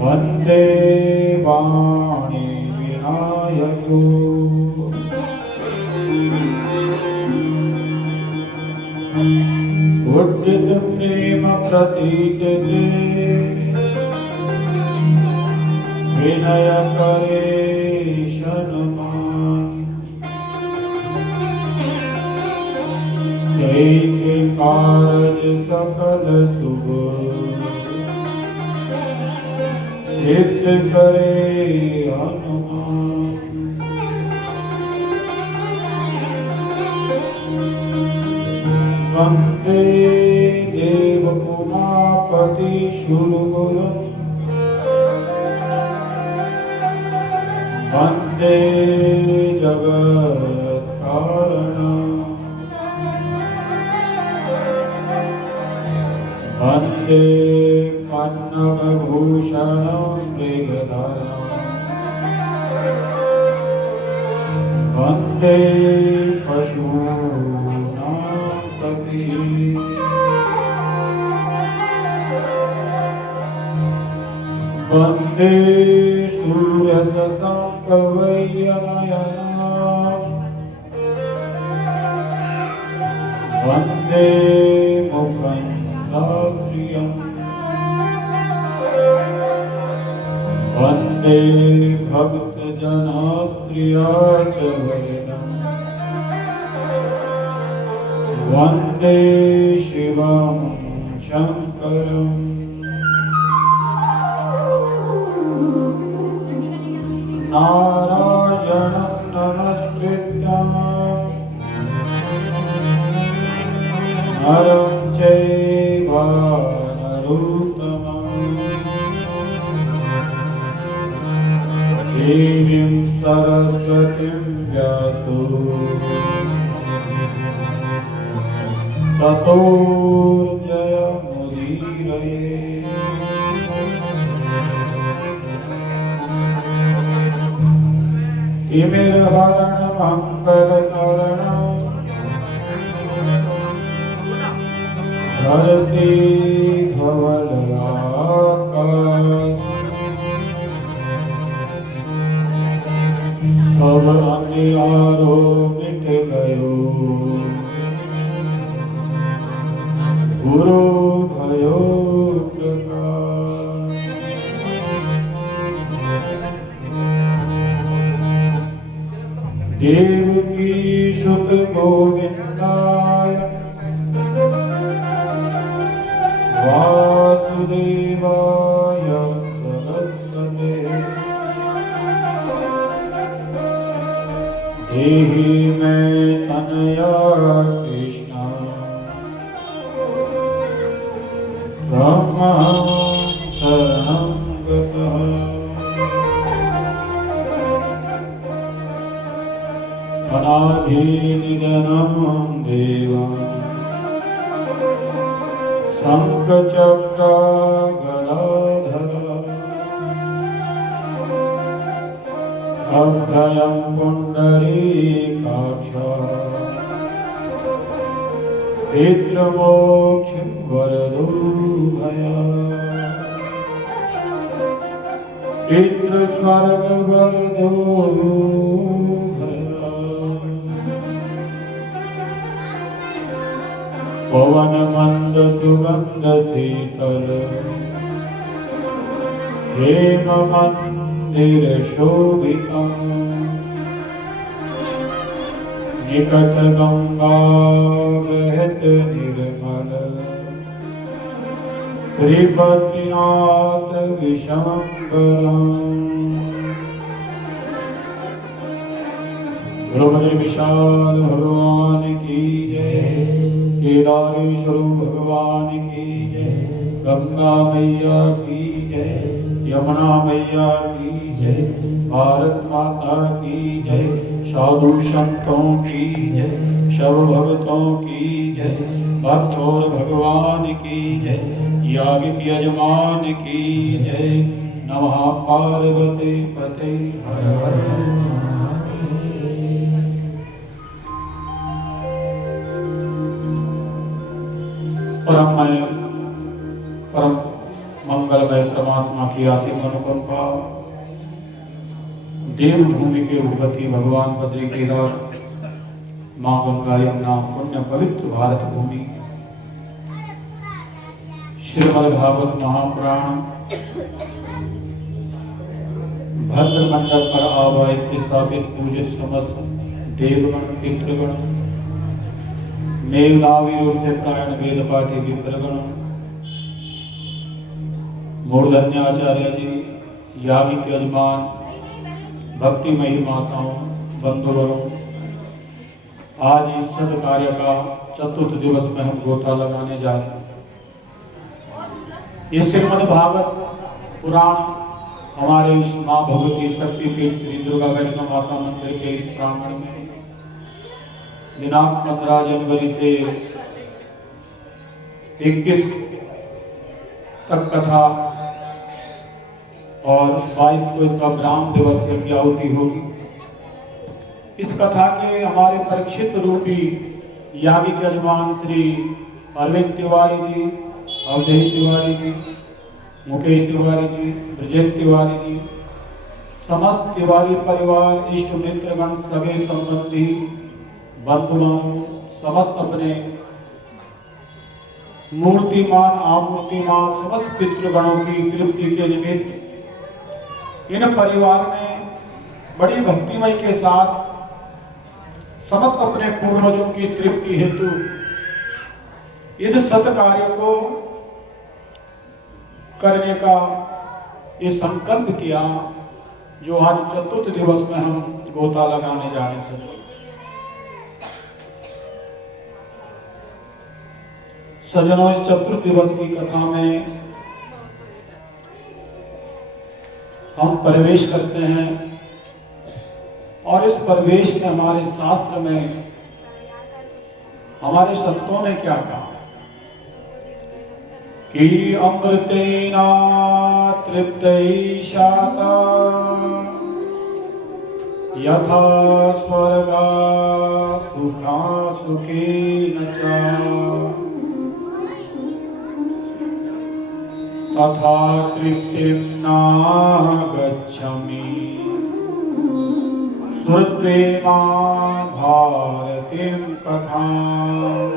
वन्दे वाणी विनायको उद्यत प्रेम प्रतीत विनय करे शनुमान दैत्य कारज सकल शुभ सिद्ध करे हनुमान। वन्दे देव उमापति शूरगुरु वन्दे जगत्कारणं वन्दे पन्नगभूषणं मृगधरं वन्दे पशूनां पतिं वन्दे सूर्यशशाङ्कवैर्यनयनं वन्दे मुखं वन्दे भक्तजनप्रियचरणं वन्दे शिवं शङ्करम्। नारायणं नमस्कृत्य नरं चैव नरोत्तमं देवीं सरस्वतीं व्यासो ततो जयमुदीरये। तिमिरहरणमङ्गलकरणं धरती धवलयाकाश सब अंधियारो मिट गयो गुरु भयो प्रकाश। देवकी सुत गोविंदाय वासुदेवाय सरस्वते देहि मे तनया कृष्णा त्वमहं शरणं गतः। अनादिनिधनं देवं शङ्खचक्रगदाधर अभयं पुण्डरीकाक्ष पितृमोक्षवरदो भय पितृस्वर्गवरदो पवन मंद सुगंध शीतल हेम मंदिर शोभितं निकट गंगा बहत निर्मल श्री बद्रीनाथ विशंबरम्। द्रौपदी विशाल भगवान की जय, केदारेश्वर भगवान की जय, गंगा मैया की जय, यमुना मैया की जय, भारत माता की जय, साधु संतों की जय, सब भक्तों की जय, भक्त और भगवान की जय, यागिक यजमान की जय। नमः पार्वती पते हर हर परम मंगलमय परमात्मा की आसिम अनुकंपा, देवभूमि के भूपति भगवान बद्री केदार, मां गंगा यमुना पुण्य पवित्र भारत भूमि, श्रीमद् भागवत महापुराण भद्र मंडप पर आवाहित स्थापित पूजित समस्त देवगण पितृगण, मेघनावी रूप से प्रायण वेद पाठी विप्रगण, मूर्धन्याचार्य जी, यागिक यजमान, भक्तिमयी माताओं, बंधुगणों, आज इस सद कार्य का चतुर्थ दिवस में हम गोता लगाने जा रहे हैं। ये श्रीमद् भागवत पुराण हमारे इस मां भगवती शक्तिपीठ श्री दुर्गा वैष्णव माता मंदिर के इस प्रांगण में दिनांक 15 जनवरी से 21 तक कथा और 22 को इसका ब्राह्म दिवस यज्ञाहुति होगी। इस कथा के हमारे परीक्षित रूपी यागिक यजमान श्री अरविंद तिवारी जी, अवधेश तिवारी जी, मुकेश तिवारी जी, ब्रजेश तिवारी जी, समस्त तिवारी परिवार, इष्ट मित्रगण, सगे संबंधी, बंधुगण, समस्त अपने मूर्तिमान आमूर्तिमान समस्त पितृगणों की तृप्ति के निमित्त इन परिवार ने बड़ी भक्तिमय के साथ समस्त अपने पूर्वजों की तृप्ति हेतु इस सत्कार्य को करने का ये संकल्प किया, जो आज चतुर्थ दिवस में हम गोता लगाने जा रहे हैं। सज्जनों, इस चतुर्थ दिवस की कथा में हम प्रवेश करते हैं और इस प्रवेश में हमारे शास्त्र में हमारे संतों ने क्या कहा कि अमृतेना तृप्तैषाता यथा स्वर्गा सुखा सुखेन च तथा तृप्तिं न गच्छामि सुहृत्प्रेमा भारतीं कथाम्।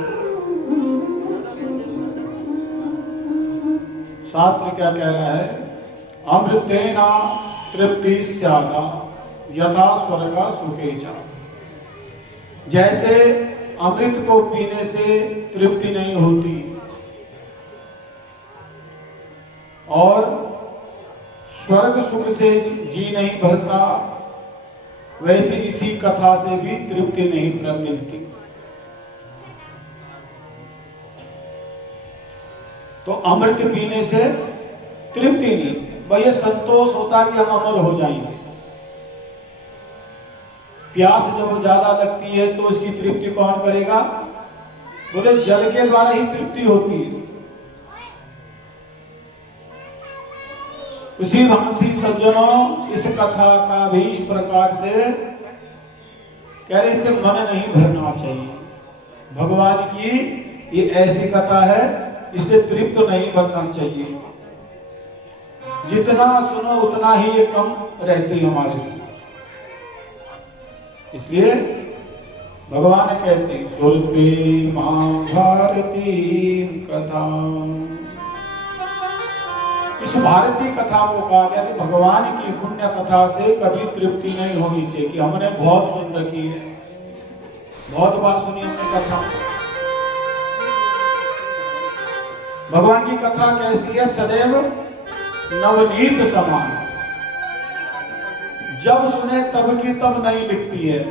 शास्त्र क्या कह रहा है? अमृतेना तृप्ति स्यादा यथा स्वर्गा सुखे च। जैसे अमृत को पीने से तृप्ति नहीं होती और स्वर्ग सुख से जी नहीं भरता, वैसे इसी कथा से भी तृप्ति नहीं मिलती। तो अमृत पीने से तृप्ति नहीं, भाई ये संतोष होता कि हम अमर हो जाएंगे। प्यास जब ज्यादा लगती है तो इसकी तृप्ति कौन करेगा? बोले जल के द्वारा ही तृप्ति होती है। उसी भांति सज्जनों, इस कथा का भी इस प्रकार से कह रहे, इससे मन नहीं भरना चाहिए। भगवान की ये ऐसी कथा है, इससे तृप्त नहीं बनना चाहिए। जितना सुनो उतना ही ये कम रहती हमारे लिए। इसलिए भगवान कहते हैं स्वरूपे महाभारती कथा। इस भारतीय कथा को कहा गया कि भगवान की पुण्य कथा से कभी तृप्ति नहीं होनी चाहिए। कि हमने बहुत सुन रखी है, बहुत बार सुनी हमने कथा। भगवान की कथा कैसी है? सदैव नवनीत समान, जब सुने तब की तब नहीं लिखती है।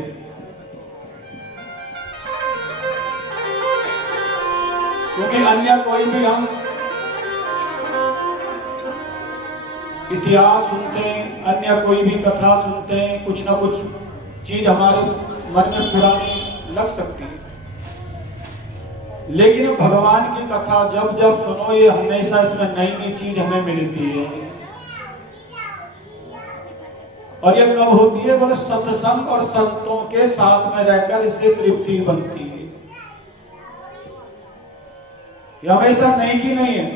क्योंकि अन्य कोई भी हम इतिहास सुनते हैं, अन्य कोई भी कथा सुनते हैं, कुछ ना कुछ चीज हमारे मन में पुरानी लग सकती है, लेकिन भगवान की कथा जब जब सुनो ये हमेशा इसमें नई नई चीज हमें मिलती है। और ये कब होती है? बोले सत्संग और संतों के साथ में रहकर इससे तृप्ति बनती है। ये हमेशा नई की नहीं है।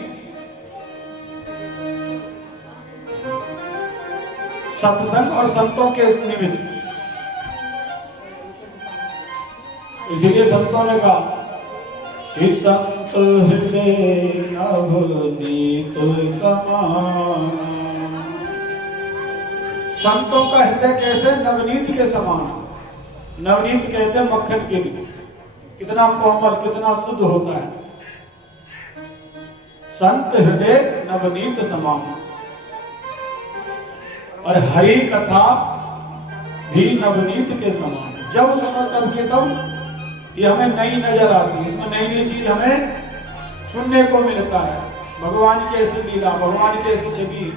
सत्संग और संतों के निमित्त, इसीलिए संतों ने कहा कि संत हृदय नवनीत समान। संतों का हृदय कैसे? नवनीत के समान। नवनीत कहते हैं मक्खन के लिए, कितना कोमल, कितना शुद्ध होता है। संत हृदय नवनीत समान। और हरि कथा भी नवनीत के समान। जब सुनो तब के तब ये हमें नई नजर आती है, इसमें नई नई चीज हमें सुनने को मिलता है। भगवान की ऐसी लीला, भगवान की ऐसी छवि।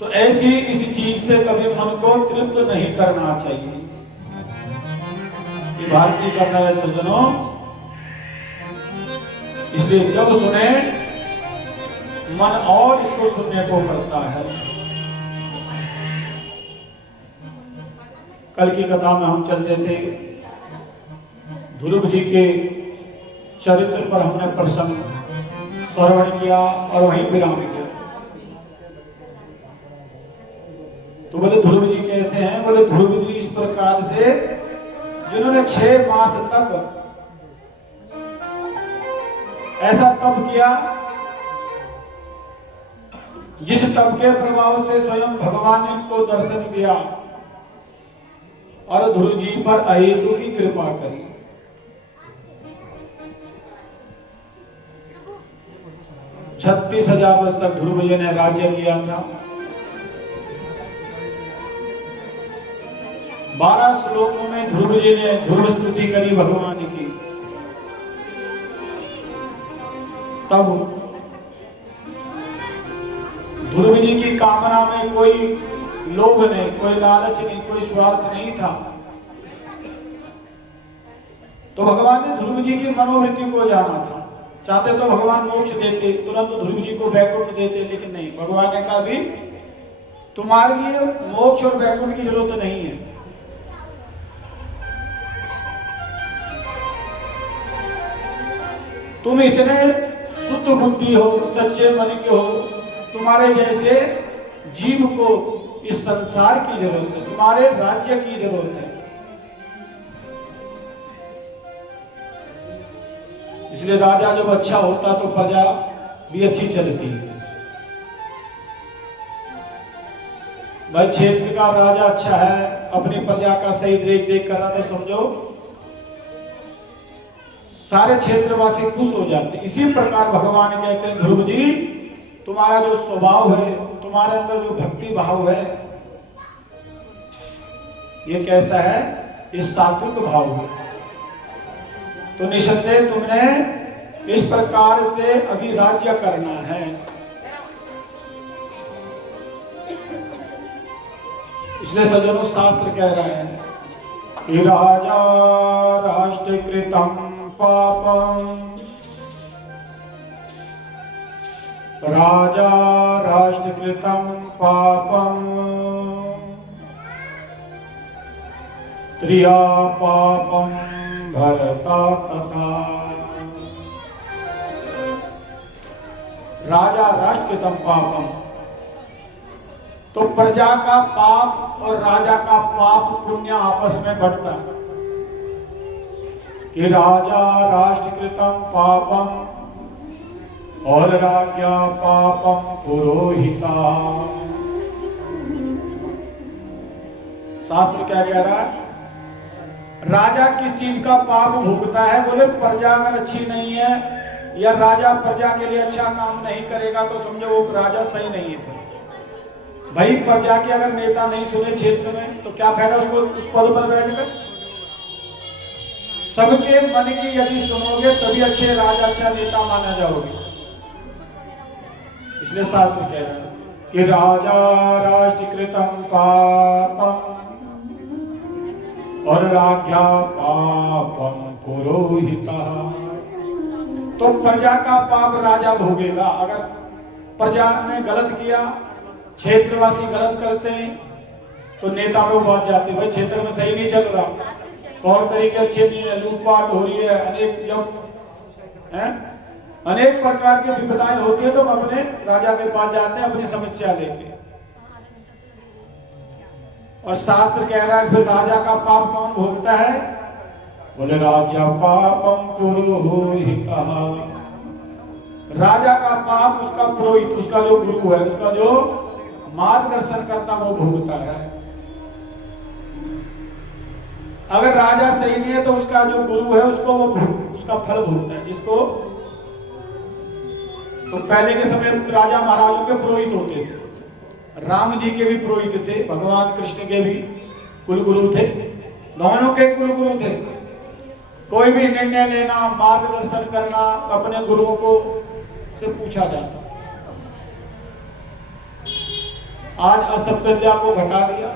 तो ऐसी इस चीज से कभी मन को तृप्त नहीं करना चाहिए। ये भारतीय कथा है सज्जनों, इसलिए जब सुने मन और इसको सुनने को करता है। कल की कथा में हम चलते थे, ध्रुव जी के चरित्र पर हमने प्रसंग श्रवण किया और वहीं विराम किया। तो बोले ध्रुव जी कैसे हैं? बोले ध्रुव जी इस प्रकार से जिन्होंने 6 मास तक ऐसा तप किया जिस तप के प्रभाव से स्वयं भगवान ने इनको दर्शन दिया और ध्रुव जी पर अहेतु की कृपा करी। छत्तीस 36,000 वर्ष तक ध्रुव जी ने राज्य किया था। 12 श्लोकों में ध्रुव जी ने ध्रुव स्तुति करी भगवान की। तब ध्रुव जी की कामना में कोई लोभ नहीं, कोई लालच नहीं, कोई स्वार्थ नहीं था। तो भगवान ने ध्रुव जी की मनोवृत्ति को जाना था। चाहते तो भगवान मोक्ष देते, तुरंत ध्रुव जी को वैकुंठ देते, लेकिन नहीं। भगवान ने कहा भी तुम्हारे लिए मोक्ष और वैकुंठ की जरूरत नहीं है। तुम इतने शुद्ध बुद्धि हो, सच्चे मन के हो, तुम्हारे जैसे जीव को इस संसार की जरूरत है, तुम्हारे राज्य की जरूरत है। इसलिए राजा जब अच्छा होता तो प्रजा भी अच्छी चलती है। भाई क्षेत्र का राजा अच्छा है, अपनी प्रजा का सही देख देख कर रहा, तो समझो सारे क्षेत्रवासी खुश हो जाते। इसी प्रकार भगवान कहते हैं ध्रुव जी तुम्हारा जो स्वभाव है, तुम्हारे अंदर जो भक्ति भाव है, ये कैसा है? ये सात्विक भाव है। तो निसंदेह तुमने इस प्रकार से अभी राज्य करना है। इसलिए सज्जनों शास्त्र कह रहा है कि राजा राष्ट्रकृतम पापम, राजा राष्ट्रकृतम पापम त्रिया पापम भरता तथा। राजा राष्ट्रकृतम पापम, तो प्रजा का पाप और राजा का पाप पुण्य आपस में बढ़ता है कि राजा राष्ट्रकृतम पापम और राज्ञा पापम पुरोहिता। शास्त्र क्या कह रहा है? राजा किस चीज का पाप भोगता है? बोले प्रजा अगर अच्छी नहीं है या राजा प्रजा के लिए अच्छा काम नहीं करेगा तो समझो वो राजा सही नहीं है। भाई प्रजा के अगर नेता नहीं सुने क्षेत्र में तो क्या फायदा उसको उस पद पर बैठकर? सबके मन की यदि सुनोगे तभी अच्छे राजा, अच्छा नेता माना जाओगे। इसलिए शास्त्र कह रहा है कि राजा राष्ट्रकृतम पापम और राज्ञा पापम पुरोहिता। तो प्रजा का पाप राजा भोगेगा। अगर प्रजा ने गलत किया, क्षेत्रवासी गलत करते हैं तो नेता पे बात जाते हैं, भाई क्षेत्र में सही नहीं चल रहा, तौर तरीके अच्छे नहीं है, लूटपाट हो रही है, अनेक प्रकार की विपदाएं होती है, तो हम अपने राजा के पास जाते हैं अपनी समस्या लेके। और शास्त्र कह रहा है फिर राजा का पाप कौन भोगता है? बोले राजा पापम पुरोहिता। राजा का पाप उसका पुरोहित, उसका जो गुरु है, उसका जो मार्गदर्शन करता वो भोगता है। अगर राजा सही नहीं है तो उसका जो गुरु है उसको वो उसका फल भोगता है। जिसको तो पहले के समय राजा महाराजों के पुरोहित होते थे, राम जी के भी पुरोहित थे, भगवान कृष्ण के भी कुलगुरु थे, दोनों के कुलगुरु थे। कोई भी निर्णय लेना, मार्गदर्शन करना अपने गुरुओं को से पूछा जाता। आज असभ्यता को घटा दिया,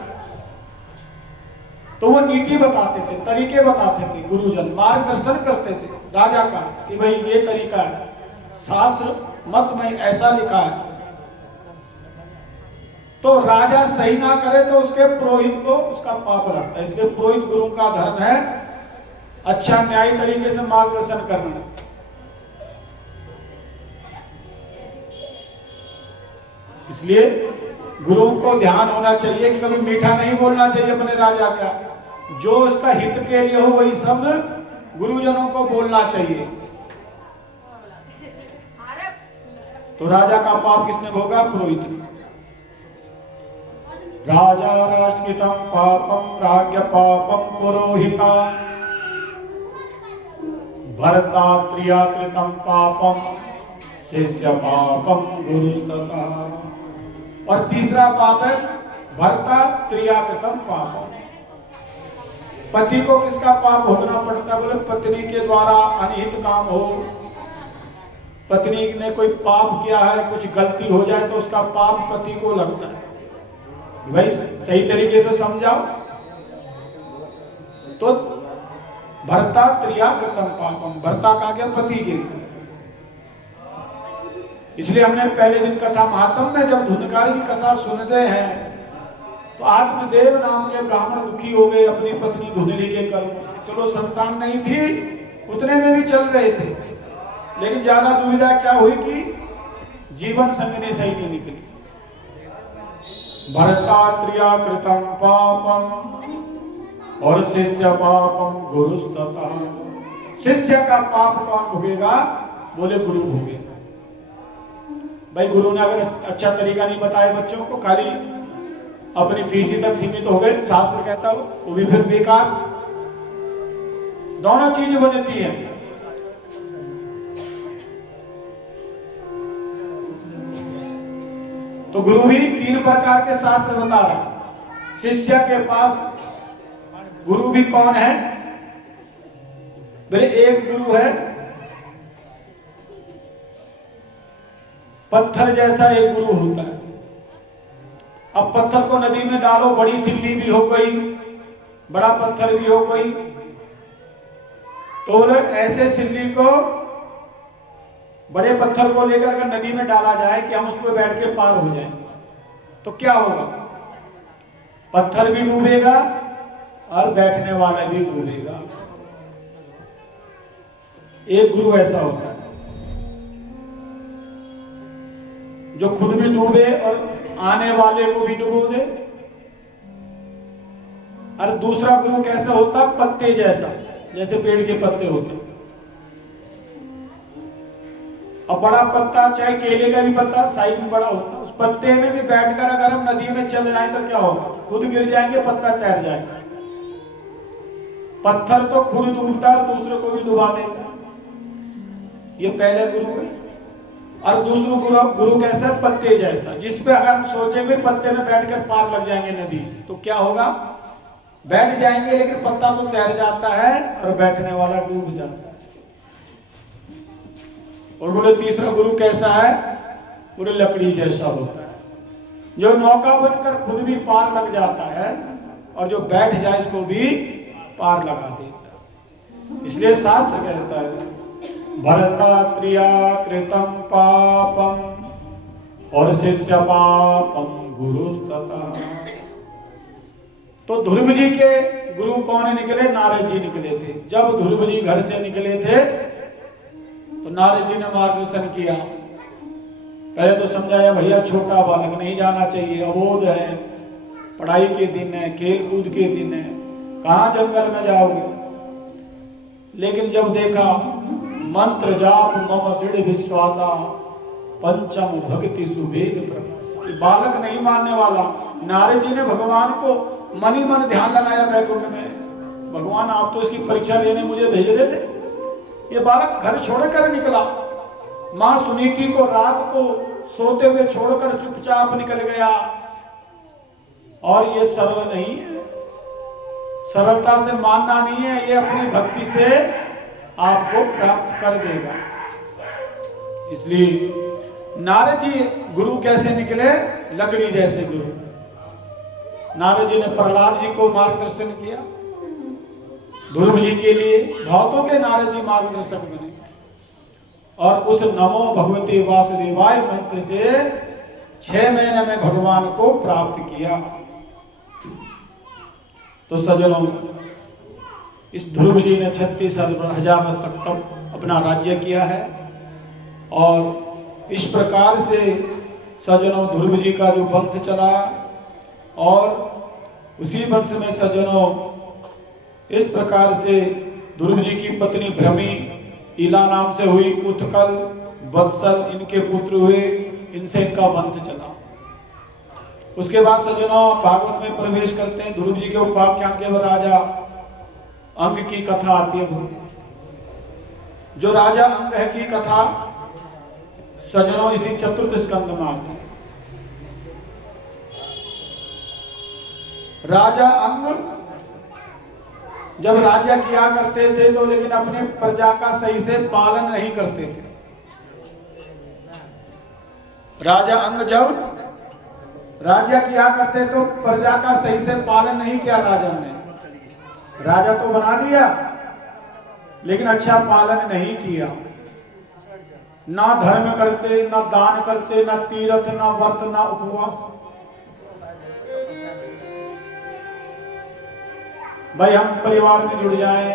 तो वो नीति बताते थे, तरीके बताते थे, गुरुजन मार्गदर्शन करते थे राजा का कि भाई ये तरीका है, शास्त्र मत में ऐसा लिखा है। तो राजा सही ना करे तो उसके पुरोहित को उसका पाप लगता है। इसलिए पुरोहित गुरु का धर्म है अच्छा न्यायी तरीके से मार्गदर्शन करना। इसलिए गुरुओं को ध्यान होना चाहिए कि कभी मीठा नहीं बोलना चाहिए अपने राजा का, जो उसका हित के लिए हो वही शब्द गुरुजनों को बोलना चाहिए। तो राजा का पाप किसने भोगा? पुरोहित ने। राजा राष्ट्रकृतम पापम राज्ञ पापम पुरोहिता भर्ता त्रियाकृतम पापम शिष्य पापम गुरुस्तता। और तीसरा पाप है भर्ता त्रियाकृतम पापम। पति को किसका पाप भोगना पड़ता है? बोले पत्नी के द्वारा अनिहित काम हो, पत्नी ने कोई पाप किया है, कुछ गलती हो जाए तो उसका पाप पति को लगता है। भाई सही तरीके से समझाओ तो भर्ता त्रियाकृतम पापम, भर्ता का क्या? पति के लिए। इसलिए हमने पहले दिन कथा महात्म में जब धुनकारी की कथा सुनते हैं तो आत्मदेव नाम के ब्राह्मण दुखी हो गए अपनी पत्नी धुंधली के कर्म से। चलो संतान नहीं थी, उतने में भी चल रहे थे, लेकिन ज्यादा दुविधा क्या हुई कि जीवन संगिनी सही नहीं निकली। भर्ता त्रियाकृतम पापम और शिष्य पापम गुरुस्तता। शिष्य का पाप कौन भोगेगा? बोले गुरु भोगेगा। भाई गुरु ने अगर अच्छा तरीका नहीं बताया बच्चों को, खाली अपनी फीस तक सीमित हो गए, शास्त्र कहता हो वो भी फिर बेकार। दोनों चीजें बनती है। तो गुरु भी तीन प्रकार के शास्त्र बता रहा। शिष्य के पास गुरु भी कौन है? बोले एक गुरु है पत्थर जैसा, एक गुरु होता है। अब पत्थर को नदी में डालो, बड़ी सिल्ली भी हो गई, बड़ा पत्थर भी हो गई, तो बोले ऐसे सिल्ली को, बड़े पत्थर को लेकर अगर नदी में डाला जाए कि हम उस पर बैठ के पार हो जाएं, तो क्या होगा? पत्थर भी डूबेगा और बैठने वाला भी डूबेगा। एक गुरु ऐसा होता है जो खुद भी डूबे और आने वाले को भी डुबो दे। और दूसरा गुरु कैसा होता है? पत्ते जैसा, जैसे पेड़ के पत्ते होते हैं। अब बड़ा पत्ता, चाहे केले का भी पत्ता साइज में बड़ा होता है, उस पत्ते में भी बैठकर अगर हम नदी में चल जाएं तो क्या होगा? खुद गिर जाएंगे, पत्ता तैर जाएगा। पत्थर तो खुद डूबता है और दूसरे को भी डुबा देता है। ये पहले गुरु है। और दूसरा गुरु कैसा? पत्ते जैसा, जिसपे अगर हम सोचेंगे पत्ते में बैठकर पार लग जाएंगे नदी, तो क्या होगा? बैठ जाएंगे, लेकिन पत्ता तो तैर जाता है और बैठने वाला डूब जाता है। और बोले तीसरा गुरु कैसा है? पूरी लकड़ी जैसा होता है, जो नौका बनकर खुद भी पार लग जाता है और जो बैठ जाए इसको भी पार लगा देता है। इसलिए शास्त्र कहता है भरतात्रिया कृतम पापम और शिष्य पापम गुरुस्ततः। तो ध्रुव जी के गुरु कौन निकले? नारद जी निकले थे। जब ध्रुव जी घर से निकले थे तो नारद जी ने मार्गदर्शन किया। पहले तो समझाया भैया छोटा बालक नहीं जाना चाहिए, अबोध है, पढ़ाई के दिन है, खेल कूद के दिन है, कहां जंगल में जाओगे। लेकिन जब देखा मंत्र जाप मम दृढ़ विश्वासा पंचम भक्ति सुवेग प्रकाश, बालक नहीं मानने वाला। नारद जी ने भगवान को मन ही मन ध्यान लगाया बैकुंठ में, भगवान आप तो इसकी परीक्षा लेने मुझे भेज रहे थे। ये बालक घर छोड़कर निकला, मां सुनीति को रात को सोते हुए छोड़कर चुपचाप निकल गया। और ये सरल नहीं है, सरलता से मानना नहीं है, ये अपनी भक्ति से आपको प्राप्त कर देगा। इसलिए नारद जी गुरु कैसे निकले? लकड़ी जैसे गुरु। नारद जी ने प्रहलाद जी को मार्गदर्शन किया, ध्रुव जी के लिए भक्तों के नारद जी मार्गदर्शक बने और उस नमो भगवते वासुदेवाय मंत्र से 6 महीने में भगवान को प्राप्त किया। तो सज्जनों, इस ध्रुव जी ने 36,000 वर्ष तक अपना राज्य किया है। और इस प्रकार से सज्जनों ध्रुव जी का जो वंश चला और उसी वंश में सज्जनों इस प्रकार से ध्रुव जी की पत्नी भ्रमी इला नाम से हुई, उत्कल वत्सल इनके पुत्र हुए, इनसे इनका वंश चला। उसके बाद सज्जनों भागवत में प्रवेश करते हैं। ध्रुव जी के उपाख्यान के राजा अंग की कथा आती है। जो राजा अंग है की कथा सज्जनों इसी चतुर्थ स्कंद में आती है। राजा अंग जब राज्य किया करते थे तो लेकिन अपने प्रजा का सही से पालन नहीं करते थे। राजा अंग जब राज्य किया करते तो प्रजा का सही से पालन नहीं किया राजा ने। राजा तो बना दिया लेकिन अच्छा पालन नहीं किया। ना धर्म करते, ना दान करते, ना तीर्थ, ना व्रत, ना उपवास। भाई हम परिवार में जुड़ जाएं,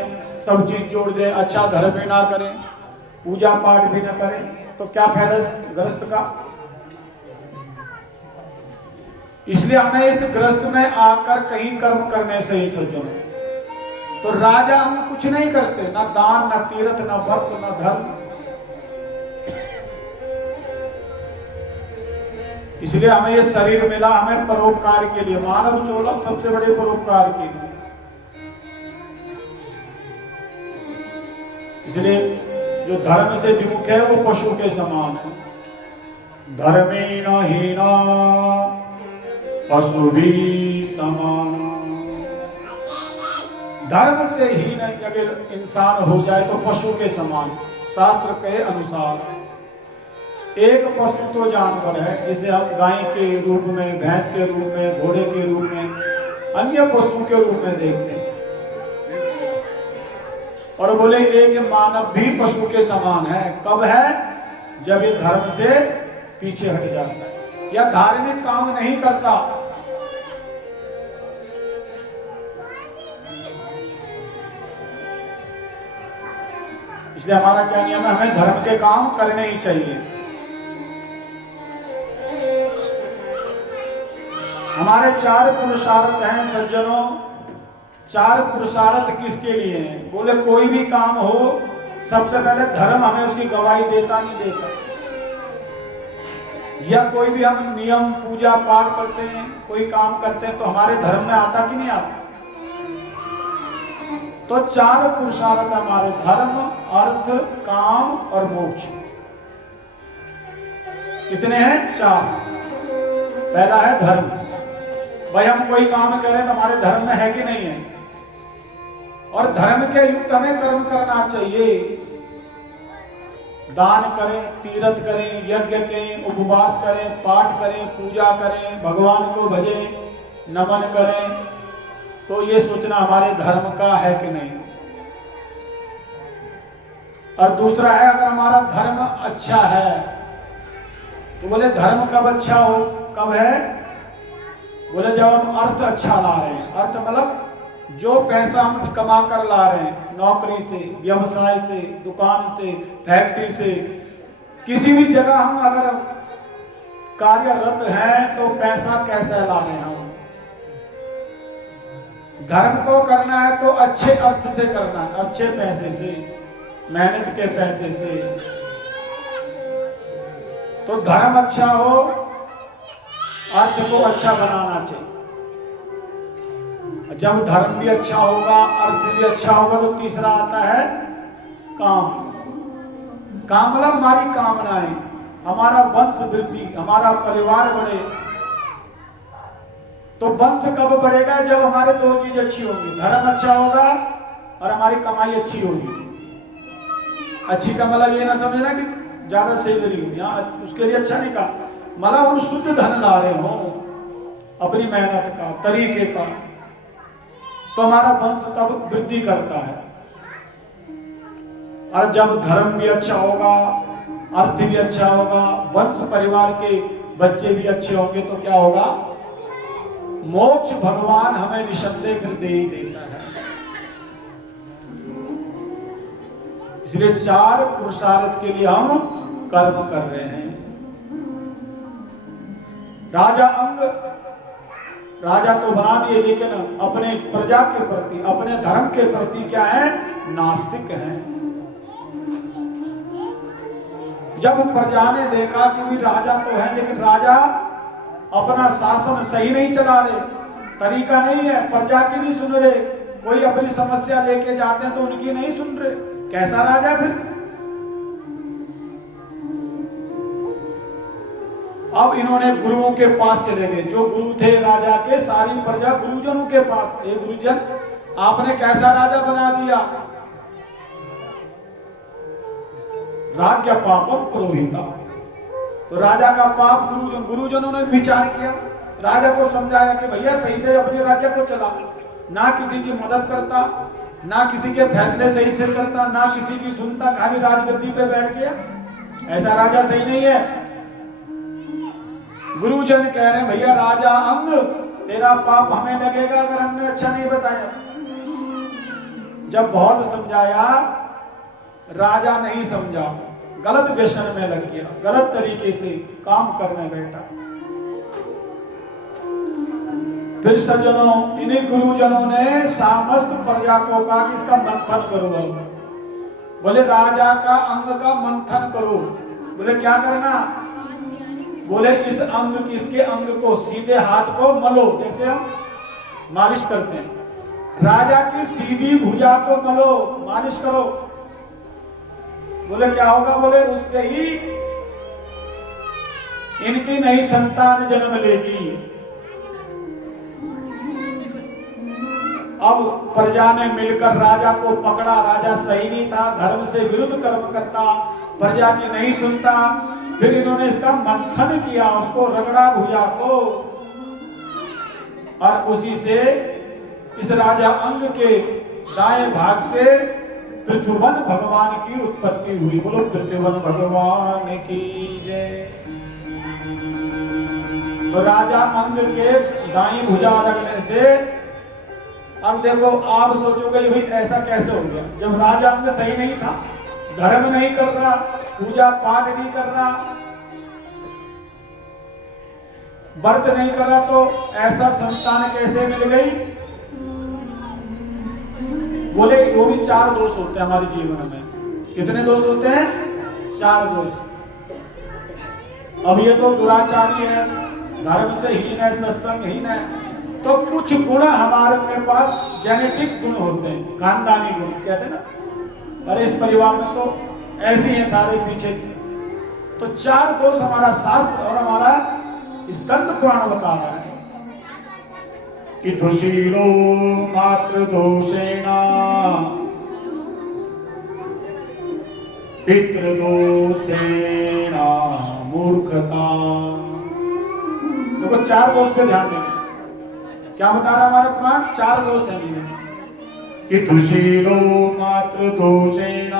सब चीज जोड़ दें, अच्छा धर्म भी ना करें, पूजा पाठ भी ना करें, तो क्या फायदा ग्रस्त का। इसलिए हमें इस ग्रस्त में आकर कहीं कर्म करने से ही सज्जन। तो राजा हम कुछ नहीं करते, ना दान, ना तीर्थ, ना व्रत, ना धर्म। इसलिए हमें ये शरीर मिला हमें परोपकार के लिए, मानव चोला सबसे बड़े परोपकार के लिए। इसलिए जो धर्म से विमुख है वो पशु के समान है। धर्मेण हीना पशु भी समान। धर्म से हीन अगर इंसान हो जाए तो पशु के समान। शास्त्र के अनुसार एक पशु तो जानवर है, जिसे हम गाय के रूप में, भैंस के रूप में, घोड़े के रूप में, अन्य पशु के रूप में देखते हैं। और बोले एक मानव भी पशु के समान है। कब है? जब ये धर्म से पीछे हट जाता है या धार्मिक काम नहीं करता। इसलिए हमारा क्या नियम है? हमें धर्म के काम करने ही चाहिए। हमारे 4 पुरुषार्थ हैं सज्जनों। 4 पुरुषार्थ किसके लिए हैं? बोले कोई भी काम हो सबसे पहले धर्म हमें उसकी गवाही देता नहीं देता। या कोई भी हम नियम पूजा पाठ करते हैं, कोई काम करते हैं तो हमारे धर्म में आता कि नहीं आता? तो 4 पुरुषार्थ हमारे धर्म, अर्थ, काम और मोक्ष। कितने हैं? 4। पहला है धर्म। भाई हम कोई काम करें तो हमारे धर्म में है कि नहीं है? और धर्म के युक्त हमें कर्म करना चाहिए। दान करें, तीर्थ करें, यज्ञ करें, उपवास करें, पाठ करें, पूजा करें, भगवान को भजें, नमन करें, तो ये सोचना हमारे धर्म का है कि नहीं। और दूसरा है, अगर हमारा धर्म अच्छा है तो बोले धर्म कब अच्छा हो, कब है? बोले जब हम अर्थ अच्छा ला रहे हैं। अर्थ मतलब जो पैसा हम कमा कर ला रहे हैं, नौकरी से, व्यवसाय से, दुकान से, फैक्ट्री से, किसी भी जगह हम अगर कार्यरत हैं तो पैसा कैसे ला रहे हैं हम। धर्म को करना है तो अच्छे अर्थ से करना है, अच्छे पैसे से, मेहनत के पैसे से। तो धर्म अच्छा हो, अर्थ को अच्छा बनाना चाहिए। जब धर्म भी अच्छा होगा, अर्थ भी अच्छा होगा, तो तीसरा आता है काम। काम मतलब हमारी कामनाएं, हमारा वंश वृद्धि, हमारा परिवार बढ़े। तो वंश कब बढ़ेगा? जब हमारे दो चीज अच्छी होंगी, धर्म अच्छा होगा और हमारी कमाई अच्छी होगी। अच्छी का मतलब ये ना समझना कि ज्यादा सैलरी हो, यहाँ उसके लिए अच्छा नहीं कहा, मतलब हम शुद्ध धन ला रहे हो अपनी मेहनत का, तरीके का, तो हमारा वंश तब वृद्धि करता है। और जब धर्म भी अच्छा होगा, अर्थ भी अच्छा होगा, वंश परिवार के बच्चे भी अच्छे होंगे, तो क्या होगा? मोक्ष भगवान हमें निसंदेह फिर दे ही देता है। इसलिए चार पुरुषार्थ के लिए हम कर्म कर रहे हैं। राजा अंग, राजा तो बना दिए, लेकिन अपने प्रजा के प्रति, अपने धर्म के प्रति क्या है? नास्तिक हैं। जब प्रजा ने देखा कि भी राजा तो है, लेकिन राजा अपना शासन सही नहीं चला रहे, तरीका नहीं है, प्रजा की नहीं सुन रहे, कोई अपनी समस्या लेके जाते हैं तो उनकी नहीं सुन रहे, कैसा राजा फिर? अब इन्होंने गुरुओं के पास चले गए, जो गुरु थे राजा के, सारी प्रजा गुरुजनों के पास। ये गुरुजन, आपने कैसा राजा बना दिया? राज्य पापम पुरोहिता। तो राजा का पाप गुरुजनों ने विचार किया, राजा को समझाया कि भैया सही से अपने राज्य को चला, ना किसी की मदद करता, ना किसी के फैसले सही से करता, ना किसी की सुनता, खाली राजगद्दी पे बैठ गया, ऐसा राजा सही नहीं है। गुरुजन कह रहे हैं भैया राजा अंग, तेरा पाप हमें लगेगा अगर हमने अच्छा नहीं बताया। जब बहुत समझाया, राजा नहीं समझा, गलत व्यसन में लग गया, गलत तरीके से काम करने बैठा। फिर सज्जनों, इन्हीं गुरुजनों ने समस्त प्रजा को कहा कि इसका मंथन करो। बोले राजा का अंग का मंथन करो। बोले क्या करना? बोले इस अंग, इसके अंग को, सीधे हाथ को मलो, जैसे हम मालिश करते हैं। राजा की सीधी भुजा को मलो, मालिश करो। बोले क्या होगा? बोले उससे ही इनकी नई संतान जन्म लेगी। अब प्रजा ने मिलकर राजा को पकड़ा, राजा सही नहीं था, धर्म से विरुद्ध कर्म करता, प्रजा की नहीं सुनता। फिर इन्होंने इसका मंथन किया, उसको रगड़ा भुजा को, और उसी से इस राजा अंग के दाएं भाग से पृथुवन भगवान की उत्पत्ति हुई। बोलो पृथुवन भगवान की जय। तो राजा अंग के दाएं भुजा रगड़ने से, अब देखो आप सोचोगे भाई ऐसा कैसे हो गया? जब राजा अंग सही नहीं था, धर्म नहीं कर रहा, पूजा पाठ नहीं कर रहा, व्रत नहीं कर रहा, तो ऐसा संतान कैसे मिल गई? बोले वो भी 4 दोष होते हैं हमारे जीवन में। कितने दोष होते हैं? 4 दोष। अब ये तो दुराचारी है, धर्म से हीन है, सत्संगहीन है, तो कुछ गुण हमारे के पास जेनेटिक गुण होते हैं, खानदानी गुण कहते हैं ना, अरे इस परिवार में तो ऐसे हैं सारे पीछे। तो 4 दोष हमारा शास्त्र और हमारा स्कंद पुराण बता रहा है कि दुशीलो मात्र दोषेण पितृदोषेण मूर्खता। देखो 4 दोष पे ध्यान देना। क्या बता रहा हमारा पुराण? 4 दोष है जीवन में कि दुशीलो मातृदोषेण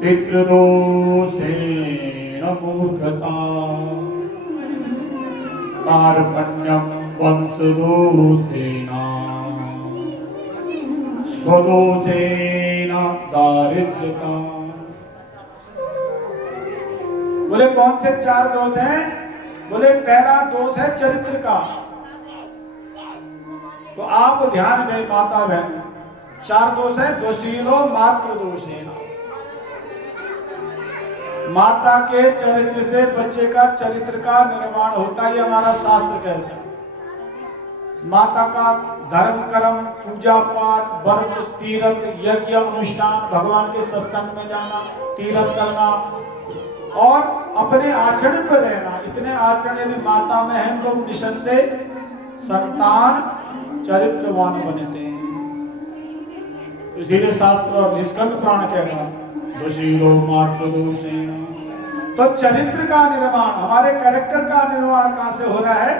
पितृदोषेण मूर्खता कार्पण्यम वंशदोषेण स्वदोषेण दारिद्र्यता। बोले कौन से 4 दोष हैं? बोले पहला दोष है चरित्र का। तो आप ध्यान दें माता बहन, 4 दोष है। दोषीलो मातृदोषेण, माता के चरित्र से बच्चे का चरित्र का निर्माण होता है, हमारा शास्त्र कहता है। माता का धर्म कर्म, पूजा पाठ, व्रत, तीर्थ, यज्ञ, अनुष्ठान, भगवान के सत्संग में जाना, तीर्थ करना और अपने आचरण पर रहना, इतने आचरण यदि माता में हैं तो निसंदेह संतान चरित्रवान बनते हैं। इसीलिए शास्त्र और निष्कंद पुराण कहता दोषीलो मातृदोषेण। तो चरित्र का निर्माण, हमारे कैरेक्टर का निर्माण कहां से हो रहा है?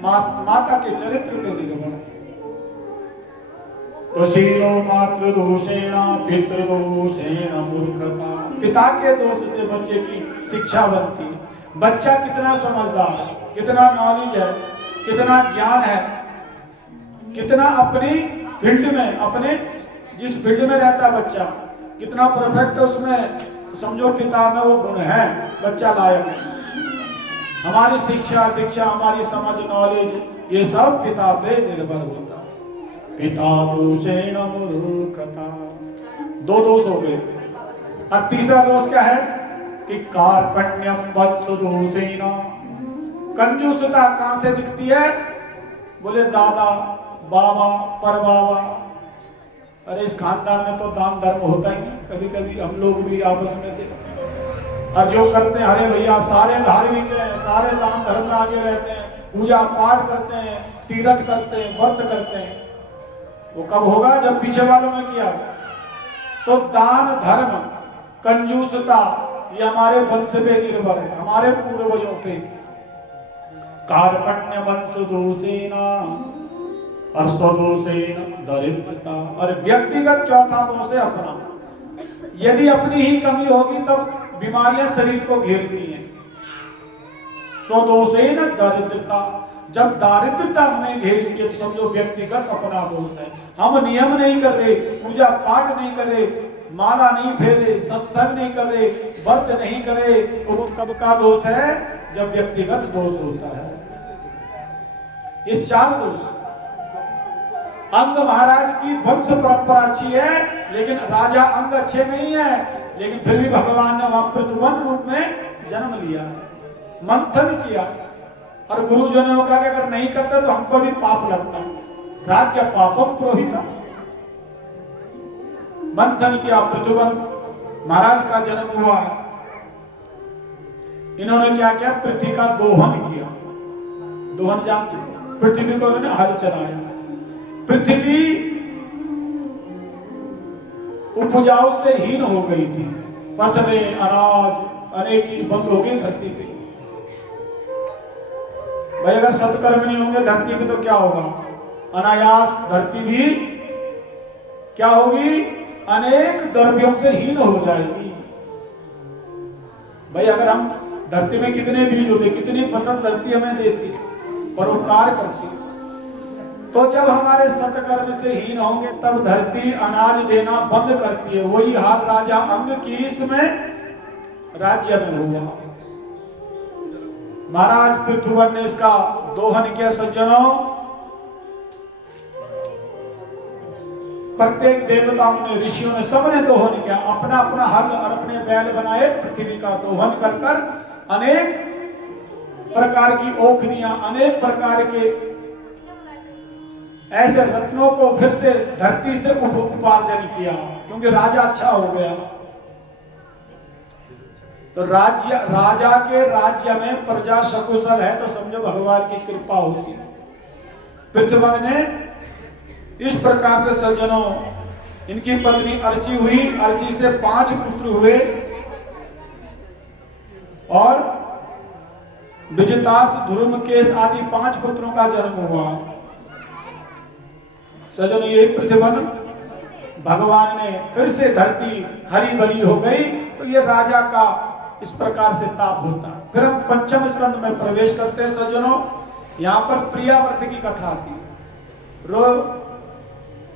माता के चरित्र के निर्माण। दोषीलो मातृदोषेण पितृदोषेण मूर्खता। पिता के दोष से बच्चे की शिक्षा बनती है। बच्चा कितना समझदार है, कितना नॉलेज है, कितना ज्ञान है, कितना अपनी फील्ड में, अपने जिस फील्ड में रहता है बच्चा कितना परफेक्ट है उसमें, तो समझो पिता में वो गुण है, बच्चा लायक है। हमारी शिक्षा दीक्षा, हमारी समझ, नॉलेज, ये सब पिता पे निर्भर होता है। पिता दोषेण मूर्खता। 2 दोष हो गए। और तीसरा दोष क्या है कि कार्पण्यम वत्सदोषेण। कंजूसता कहां से दिखती है? बोले दादा, बाबा, परबाबा। अरे इस खानदान में तो दान धर्म होता ही नहीं। कभी कभी हम लोग भी आपस में देखते हैं और जो करते हैं, अरे भैया सारे धार्मिक हैं, सारे दान धर्म में आगे रहते हैं, पूजा पाठ करते हैं, तीर्थ करते हैं, व्रत करते हैं। वो कब होगा? जब पीछे वालों में किया। तो दान धर्म, कंजूसता, ये हमारे वंश पे निर्भर है, हमारे पूर्वजों पे। कार्पण्य वंश दोषेण और स्वदोषेण दरिद्रता। और व्यक्तिगत चौथा दोष है अपना। यदि अपनी ही कमी होगी तब बीमारियां शरीर को घेरती हैं। स्वदोषेण दरिद्रता। जब दारिद्रता हमें घेरती है तो समझो व्यक्तिगत अपना दोष है। हम नियम नहीं कर रहे, पूजा पाठ नहीं कर रहे, माला नहीं फेरे, सत्संग नहीं कर रहे, व्रत नहीं करे, तो वो कब का दोष है? जब व्यक्तिगत दोष होता है। ये 4 दोष। अंग महाराज की वंश परंपरा अच्छी है, लेकिन राजा अंग अच्छे नहीं है, लेकिन फिर भी भगवान ने वहां पृथुवन रूप में जन्म लिया, मंथन किया। और गुरुजनों का अगर नहीं करते तो हमको भी पाप लगता। राज्य पापम पुरोहितम। मंथन किया, पृथुवन महाराज का जन्म हुआ। इन्होंने क्या किया? पृथ्वी का दोहन किया। दोहन जानते? पृथ्वी को इन्होंने हल चलाया। पृथ्वी उपजाऊ से हीन हो गई थी। फसलें, अनाज, अनेक चीज बंद हो गई धरती पे। भाई अगर सत्कर्म नहीं होंगे धरती पे तो क्या होगा? अनायास धरती भी क्या होगी? अनेक द्रव्यों से हीन हो जाएगी। भाई अगर हम धरती में कितने बीज होते, कितनी फसल धरती हमें देती है, परोपकार करती है। तो जब हमारे सत्कर्म से हीन होंगे तब धरती अनाज देना बंद करती है। वही हाल राजा अंग की इसमें राज्य में हुआ। महाराज पृथुवन ने इसका दोहन किया। सज्जनों, प्रत्येक देवताओं ने, ऋषियों ने, सबने दोहन किया। अपना अपना हल और अपने बैल बनाए, पृथ्वी का दोहन कर कर अनेक प्रकार की औखनियां, अनेक प्रकार के ऐसे रत्नों को फिर से धरती से उपार्जन किया, क्योंकि राजा अच्छा हो गया। तो राजा के राज्य में प्रजा सकुशल है तो समझो भगवान की कृपा होती है। पृथ्वी ने इस प्रकार से सज्जनों इनकी पत्नी अर्ची हुई, अर्ची से 5 पुत्र हुए और विजितास, धुर्मकेश आदि 5 पुत्रों का जन्म हुआ। सजन ये प्रतिबन भगवान ने फिर से धरती हरी भरी हो गई तो ये राजा का इस प्रकार से ताप होता। फिर हम पंचम स्कंद में प्रवेश करते हैं सज्जनों। यहाँ पर प्रियाव्रत की कथा आती है।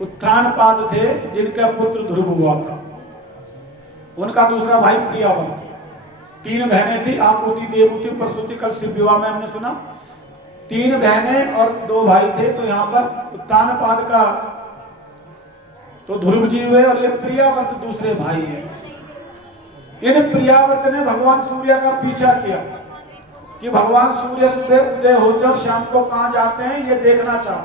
उत्थानपाद थे जिनका पुत्र ध्रुव हुआ था, उनका दूसरा भाई प्रियाव्रत। 3 बहनें थी, आकुति, देवूति, प्रसूति। कल शिव विवाह में हमने सुना 3 बहनें और 2 भाई थे। तो यहाँ पर उत्थानपाद का तो ध्रुव जी हुए और ये प्रियाव्रत दूसरे भाई हैं। इन प्रियाव्रत ने भगवान सूर्य का पीछा किया कि भगवान सूर्य सुबह उदय होते और शाम को कहां जाते हैं ये देखना चाहो।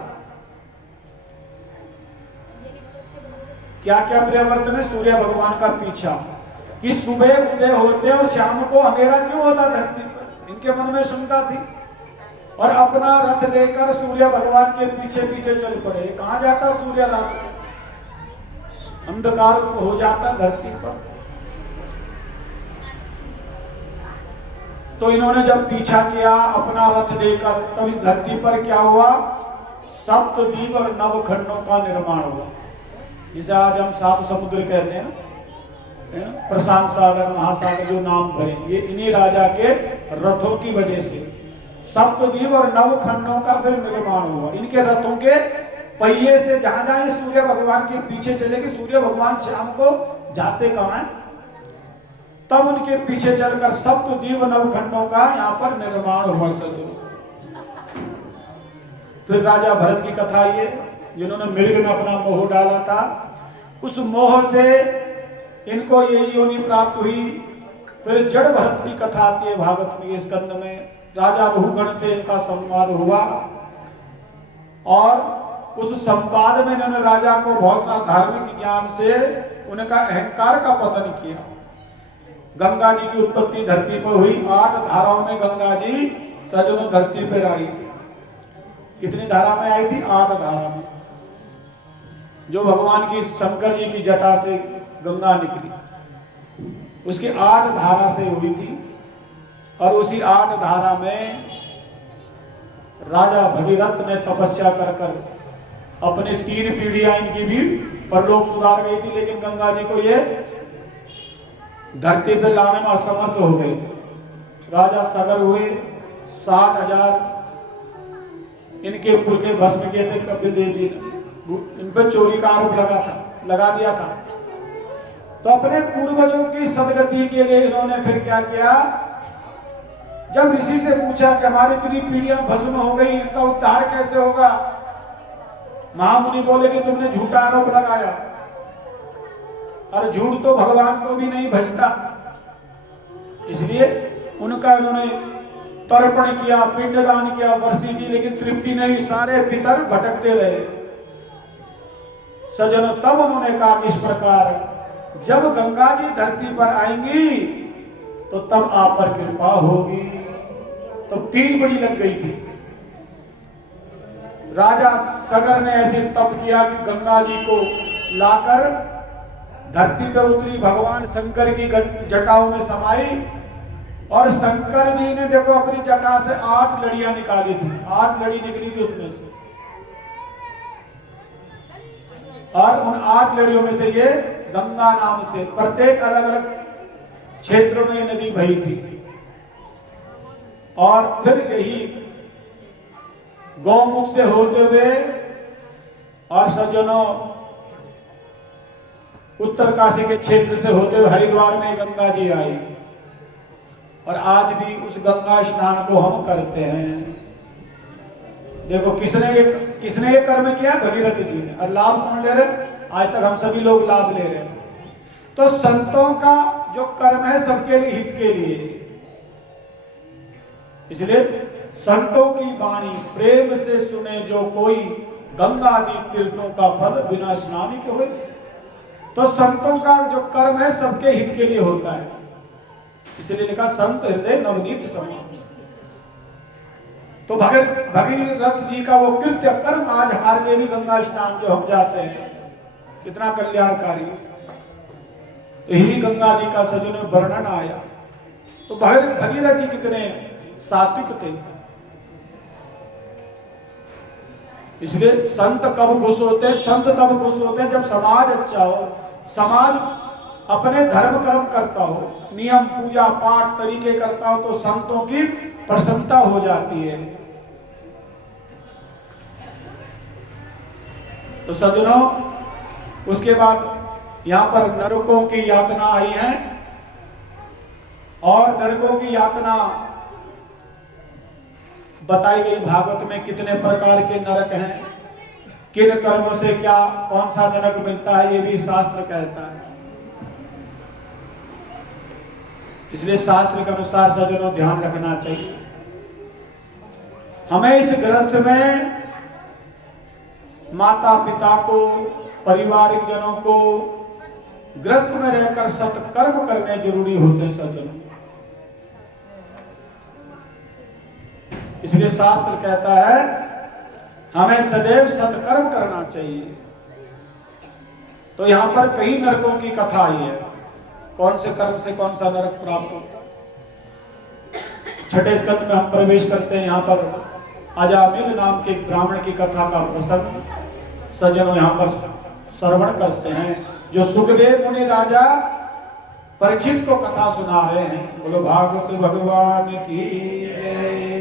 क्या क्या प्रियाव्रत ने सूर्य भगवान का पीछा कि सुबह उदय होते और शाम को अंधेरा क्यों होता धरती पर, इनके मन में शंका थी। और अपना रथ लेकर सूर्य भगवान के पीछे पीछे चल पड़े। कहां जाता सूर्य रात को, अंधकार हो जाता धरती पर। तो इन्होंने जब पीछा किया अपना रथ लेकर, तब इस धरती पर क्या हुआ, सप्तद्वीप और नवखंडों का निर्माण हुआ। जिसे आज हम 7 समुद्र कहते हैं ना, प्रशांत सागर, महासागर जो नाम भरे, ये इन्हीं राजा के रथों की वजह से सप्तद्वीप और नवखंडों का फिर निर्माण हुआ। इनके रथों के पहिए से जहां जहां सूर्य भगवान के पीछे चलेगी, सूर्य भगवान शाम को जाते कहां हैं, तब उनके पीछे चलकर सप्तद्वीप नवखंडों का यहाँ पर निर्माण हुआ। फिर राजा भरत की कथा ये, जिन्होंने मृग में अपना मोह डाला था, उस मोह से इनको यही योनि प्राप्त हुई। फिर जड़ भरत की कथा आती है भागवत में स्कंद में। राजा बहुगण से इनका संवाद हुआ और उस संवाद में इन्होंने राजा को बहुत सा धार्मिक ज्ञान से उनका अहंकार का पतन किया। गंगा जी की उत्पत्ति धरती पर हुई। 8 धाराओं में गंगा जी सजनों धरती पर आई थी। कितनी धारा में आई थी? 8 धारा में। जो भगवान की शंकर जी की जटा से गंगा निकली, उसकी 8 धारा से हुई थी। और उसी 8 धारा में राजा भगीरथ ने तपस्या कर कर अपने 3 पीढ़ियां इनकी भी परलोक सुधार गई थी, लेकिन गंगा जी को ये धरती पे लाने में असमर्थ हो गए थे। राजा सगर हुए, 60,000 इनके पुरखे भस्म किए थे कपिलदेव जी ने। इन पर चोरी का आरोप लगा दिया था। तो अपने पूर्वजों की सदगति के लिए इन्होंने फिर क्या किया, जब ऋषि से पूछा कि हमारी 3 पीढ़ियां भस्म हो गई, इनका उद्धार कैसे होगा, महामुनि बोले कि तुमने झूठा आरोप लगाया। और झूठ तो भगवान को भी नहीं भजता, इसलिए उनका इन्होंने तर्पण किया, पिंडदान किया, वर्षी की, लेकिन तृप्ति नहीं, सारे पितर भटकते रहे। सजन तब उन्होंने कहा इस प्रकार, जब गंगा जी धरती पर आएंगी तो तब आप पर कृपा होगी। तो 3 बड़ी लग गई थी। राजा सगर ने ऐसे तप किया कि गंगा जी को लाकर धरती पर उतरी, भगवान शंकर की जटाओं में समाई। और शंकर जी ने देखो अपनी जटा से 8 लड़ियां निकाली थी। 8 लड़ी निकली थी उसमें से, और उन 8 लड़ियों में से ये गंगा नाम से प्रत्येक अलग अलग क्षेत्रों में नदी बही थी। और फिर यही गौमुख से होते हुए और सज्जनों उत्तर काशी के क्षेत्र से होते हुए हरिद्वार में गंगा जी आई। और आज भी उस गंगा स्नान को हम करते हैं। देखो किसने ये कर्म किया? भगीरथ जी ने। और लाभ कौन ले रहे? आज तक हम सभी लोग लाभ ले रहे हैं। तो संतों का जो कर्म है सबके लिए, हित के लिए, इसलिए संतों की वाणी प्रेम से सुने जो कोई, गंगा आदि तीर्थों का फल बिना स्नान के हुए। तो संतों का जो कर्म है सबके हित के लिए होता है, इसलिए लिखा संत हृदय नवनीत समान। तो भगीरथ जी का वो कृत्य कर्म आज हमारे लिए भी गंगा स्नान जो हम जाते हैं, कितना कल्याणकारी। तो यही गंगा जी का सजन में वर्णन आया। तो भगीरथ जी कितने सात्विक थे। इसलिए संत कब खुश होते हैं? संत तब खुश होते हैं जब समाज अच्छा हो, समाज अपने धर्म कर्म करता हो, नियम पूजा पाठ तरीके करता हो, तो संतों की प्रसन्नता हो जाती है। तो सज्जनों, उसके बाद यहां पर नरकों की यातना आई है, और नरकों की यातना बताई गई भागवत में। कितने प्रकार के नरक हैं, किन कर्मों से क्या कौन सा नरक मिलता है, ये भी शास्त्र कहता है। इसलिए शास्त्र के अनुसार सज्जनों ध्यान रखना चाहिए। हमें इस ग्रस्त में माता पिता को, पारिवारिक जनों को ग्रस्त में रहकर सत्कर्म करने जरूरी होते हैं सज्जनों। इसलिए शास्त्र कहता है हमें सदैव सत्कर्म करना चाहिए। तो यहां पर कई नरकों की कथा आई है, कौन से कर्म से कौन सा नरक प्राप्त होता है। छठे स्कंद में हम प्रवेश करते हैं। यहाँ पर अजामिल नाम के ब्राह्मण की कथा का प्रसंग सज्जनों यहाँ पर श्रवण करते हैं, जो सुखदेव मुनि राजा परीक्षित को कथा सुना रहे हैं। बोलो भागवत भगवान की जय।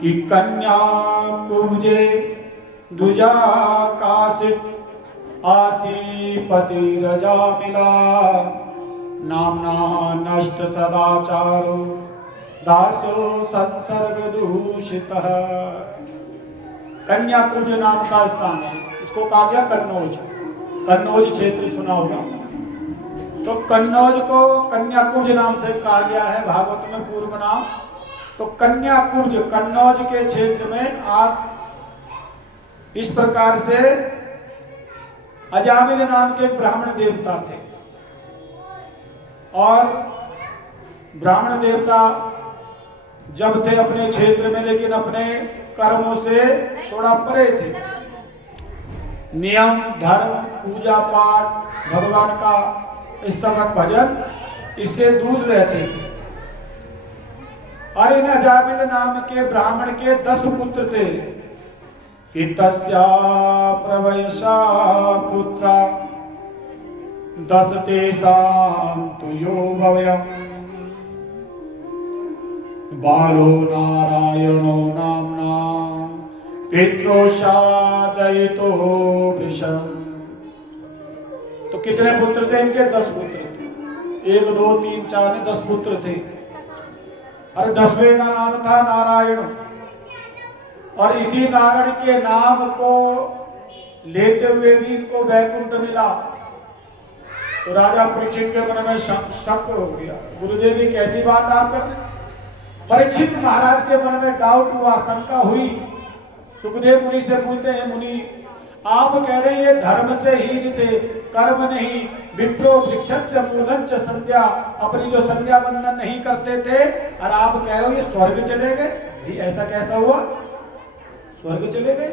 कि कन्या कुब्जे दुजा काशित आसी पति रजा मिला, नामना नष्ट सदाचारो दासो संसर्ग दूषितः। कन्याकुब्ज नाम का स्थान है, इसको कहा गया कन्नौज। कन्नौज क्षेत्र सुना होगा। तो कन्नौज को कन्याकुब्ज नाम से कहा गया है भागवत में पूर्व नाम। तो कन्याकुब्ज कन्नौज के क्षेत्र में आज इस प्रकार से अजामिल नाम के ब्राह्मण देवता थे, और ब्राह्मण देवता जब थे अपने क्षेत्र में, लेकिन अपने कर्मों से थोड़ा परे थे। नियम धर्म पूजा पाठ भगवान का स्तवन भजन इससे दूर रहते थे। और इन अजामिल नाम के ब्राह्मण के 10 पुत्र थे। कि तस्या प्रवयसा पुत्रा 10 तेषां तु यो भव्यम्, बालो नारायणो नाम्ना पितृशादयितो वृषम्। तो कितने पुत्र थे इनके? 10 पुत्र थे। 1 2 3 4 ने 10 पुत्र थे। और 10वें का नाम था नारायण। और इसी नारायण के नाम को लेते हुए भी इनको वैकुंठ मिला। तो राजा परीक्षित के मन में शक हो गया, गुरुदेव जी कैसी बात आप कर रहे हैं? परीक्षित महाराज के मन में डाउट हुआ, शंका हुई। सुखदेव मुनि से पूछते हैं, मुनि आप कह रहे हैं ये धर्म से हीन थे, कर्म नहीं, विप्रो वृक्षस्य मूलंच संध्या, अपनी जो संध्या बंधन नहीं करते थे, और आप कह रहे हो ये स्वर्ग चले गए। ऐसा कैसा हुआ? स्वर्ग चले गए?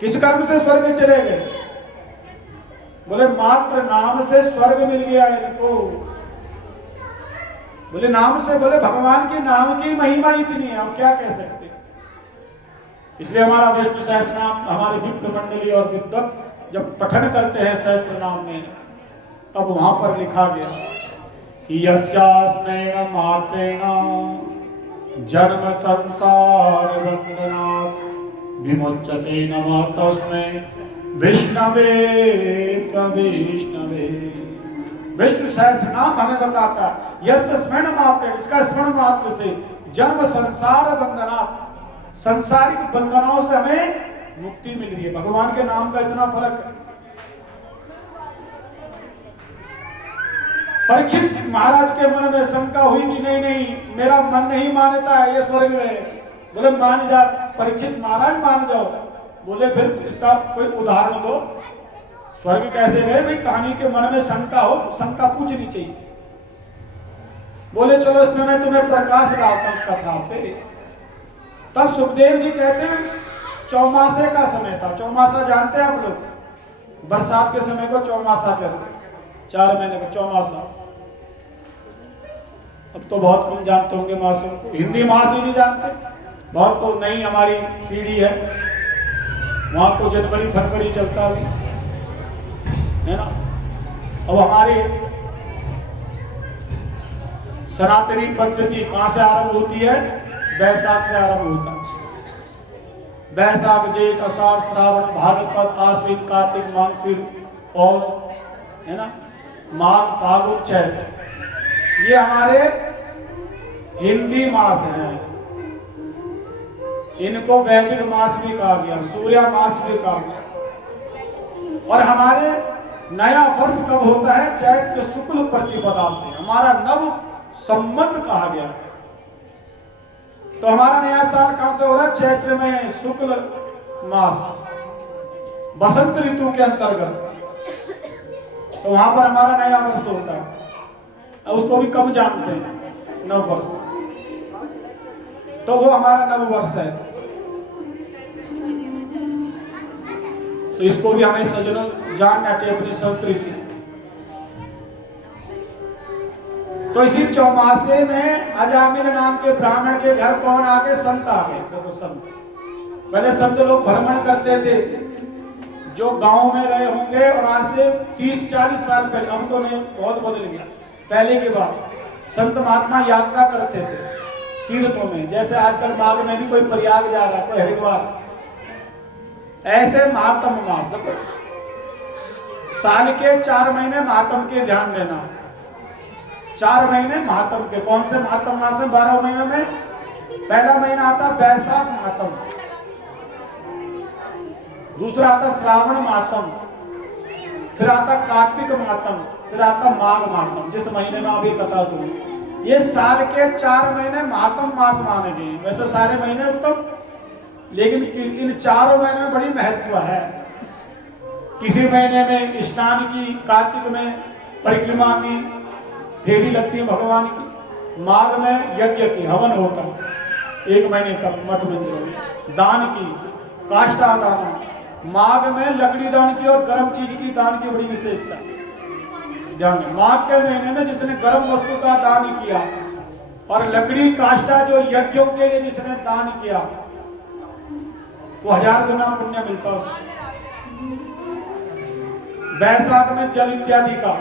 किस कर्म से स्वर्ग चले गए? बोले मात्र नाम से स्वर्ग मिल गया इनको। बोले नाम से? बोले भगवान के नाम की महिमा इतनी है, हम क्या कह सकते हैं। इसलिए हमारा विष्णु सहस्त्र नाम हमारे विप्र मंडली और विद्वत जब पठन करते हैं सहस्त्र नाम में, तब वहां पर लिखा गया कि यस्यास्मेण मात्रेण जन्म संसार बंधनात् विमुच्यते नमः तस्मै विष्णवे प्रविष्णवे। विष्णु सहस्त्र नाम हमें बताता है यस्य स्मरण मात्र, इसका स्मरण मात्र से जन्म संसार बंधनात्, संसारिक बंधनों से हमें मुक्ति मिल रही है। भगवान के नाम का इतना फर्क है। परीक्षित महाराज के मन में शंका हुई कि नहीं नहीं मेरा मन नहीं मानता है ये स्वर्ग है। बोले मान जा परीक्षित महाराज, मान जाओ। बोले फिर इसका कोई उदाहरण दो, स्वर्ग कैसे गए? भाई कहानी के मन में शंका हो तो शंका पूछनी चाहिए। बोले चलो इसमें मैं तुम्हें प्रकाश डालता हूं इस कथा पे। तब सुखदेव जी कहते हैं चौमासे का समय था। चौमासा जानते हैं आप लोग? बरसात के समय को चौमासा कहते हैं, 4 महीने का चौमासा। अब तो बहुत कम जानते होंगे मासों को, हिंदी मास ही नहीं जानते बहुत। तो नई हमारी पीढ़ी है, वहां तो जनवरी फरवरी चलता है ना। अब हमारी सनातनी पद्धति कहां से आरंभ होती है? बैसाख से आरंभ होता है। बैसाख जेठ आषाढ़ श्रावण भाद्रपद आश्विन कार्तिक माघ पौष, है ना, माघ फागुन चैत्र, ये हमारे हिंदी मास हैं। इनको वैदिक मास भी कहा गया, सूर्य मास भी कहा गया। और हमारे नया वर्ष कब होता है? चैत्र शुक्ल प्रतिपदा से हमारा नव संवत कहा गया। तो हमारा नया साल कहां से हो रहा है? चैत्र में शुक्ल मास, बसंत ऋतु के अंतर्गत। तो वहां पर हमारा नया वर्ष होता है। उसको भी कम जानते हैं, नव वर्ष। तो वो हमारा नव वर्ष है। तो इसको भी हमें सज्जनों जानना चाहिए, अपनी संस्कृति। तो इसी चौमासे में अजामिल नाम के ब्राह्मण के घर कौन आ गए? संत आ गए। देखो संत, पहले संत लोग भ्रमण करते थे, जो गांव में रहे होंगे, और आज से 30-40 साल पहले, अब तो नहीं, बहुत बदल गया। पहले के बाद संत महात्मा यात्रा करते थे तीर्थों में। जैसे आजकल माघ में भी कोई प्रयाग जा रहा है, कोई हरिद्वार, ऐसे महात्म मास। देखो, साल के 4 महीने महात्म के ध्यान देना। 4 महीने महात्म के। कौन से महात्म मास है 12 महीने में? पहला महीना आता बैसाख महात्म, दूसरा आता श्रावण महात्म, फिर आता कार्तिक महात्म, फिर आता माघ महात्म, जिस महीने में अभी कथा सुनी। ये साल के 4 महीने महात्म मास माने गए। वैसे सारे महीने उत्तम, लेकिन इन 4 महीने में बड़ी महत्व है। किसी महीने में स्नान की, कार्तिक में परिक्रमा की, फेरी लगती है भगवान की। माघ में यज्ञ की, हवन होता है 1 महीने तक मठ मंदिरों में। दान की, काष्ठा दान। माघ में लकड़ी दान की और गर्म चीज की दान की बड़ी विशेषता। ध्यान, माघ के महीने में जिसने गर्म वस्तु का दान किया, और लकड़ी काष्ठा जो यज्ञों के लिए जिसने दान किया, वो 1000 गुना पुण्य मिलता है। बैसाख में जल इत्यादि का,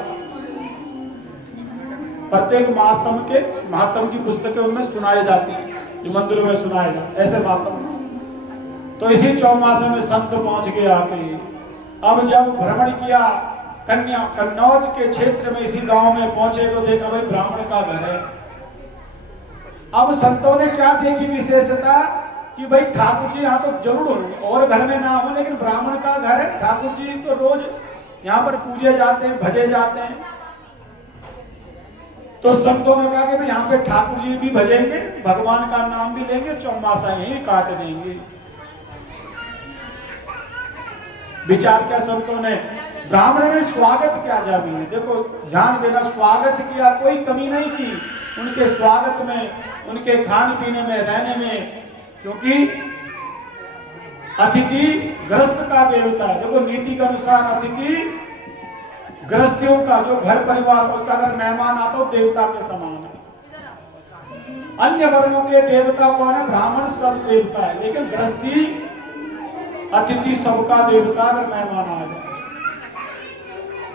प्रत्येक महात्म की पुस्तकें उनमें सुनाई जाती है, जो मंदिरों में सुनाए जाते ऐसे महात्म। तो इसी चौमासे में संत पहुंच गए आके। अब जब भ्रमण किया कन्नौज के क्षेत्र में, इसी गांव में पहुंचे तो देखा भाई ब्राह्मण का घर है। अब संतों ने क्या देखी विशेषता कि भाई ठाकुर जी यहाँ तो जरूर होंगे, और घर में ना हो, लेकिन ब्राह्मण का घर है। ठाकुर जी तो रोज यहाँ पर पूजे जाते हैं, भजे जाते हैं। तो संतों ने कहा कि भाई यहाँ पे ठाकुर जी भी भजेंगे, भगवान का नाम भी लेंगे, चौमासा यही काट देंगे। विचार क्या संतों ने? ब्राह्मण ने स्वागत किया जामिल। देखो ध्यान देना, स्वागत किया, कोई कमी नहीं की उनके स्वागत में, उनके खाने पीने में, रहने में, क्योंकि अतिथि ग्रस्त का देवता है। देखो नीति के अनुसार अतिथि गृहस्थियों का, जो घर परिवार, उसका अगर मेहमान आता हो देवता के समान है। अन्य वर्णों के देवता कौन है? ब्राह्मण सब देवता है, लेकिन गृहस्थी अतिथि सबका देवता अगर मेहमान आ जाए।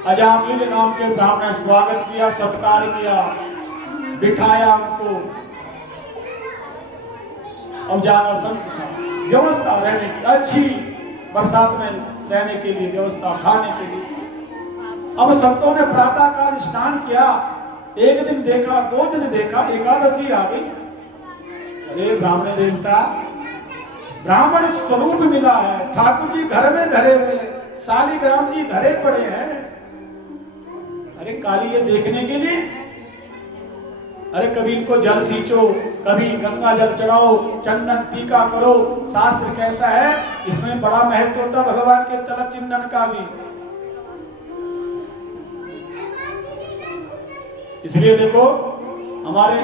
अजामिल नाम के ब्राह्मण ने स्वागत किया, सत्कार किया, बिठाया उनको। अब जाना संत था, व्यवस्था रहने की अच्छी, बरसात में रहने के लिए व्यवस्था, खाने के लिए। अब संतों ने प्रातः काल स्नान किया। 1 दिन देखा, 2 दिन देखा, एकादशी आ गई। अरे ब्राह्मण देवता, ब्राह्मण स्वरूप मिला है। ठाकुर जी घर में धरे हुए, शालिग्राम जी धरे पड़े हैं। अरे काली ये देखने के लिए? अरे कभी इनको जल सींचो, कभी गंगा जल चढ़ाओ, चंदन टीका करो। शास्त्र कहता है इसमें बड़ा महत्व होता है भगवान के तिलक चिंदन का भी। इसलिए देखो हमारे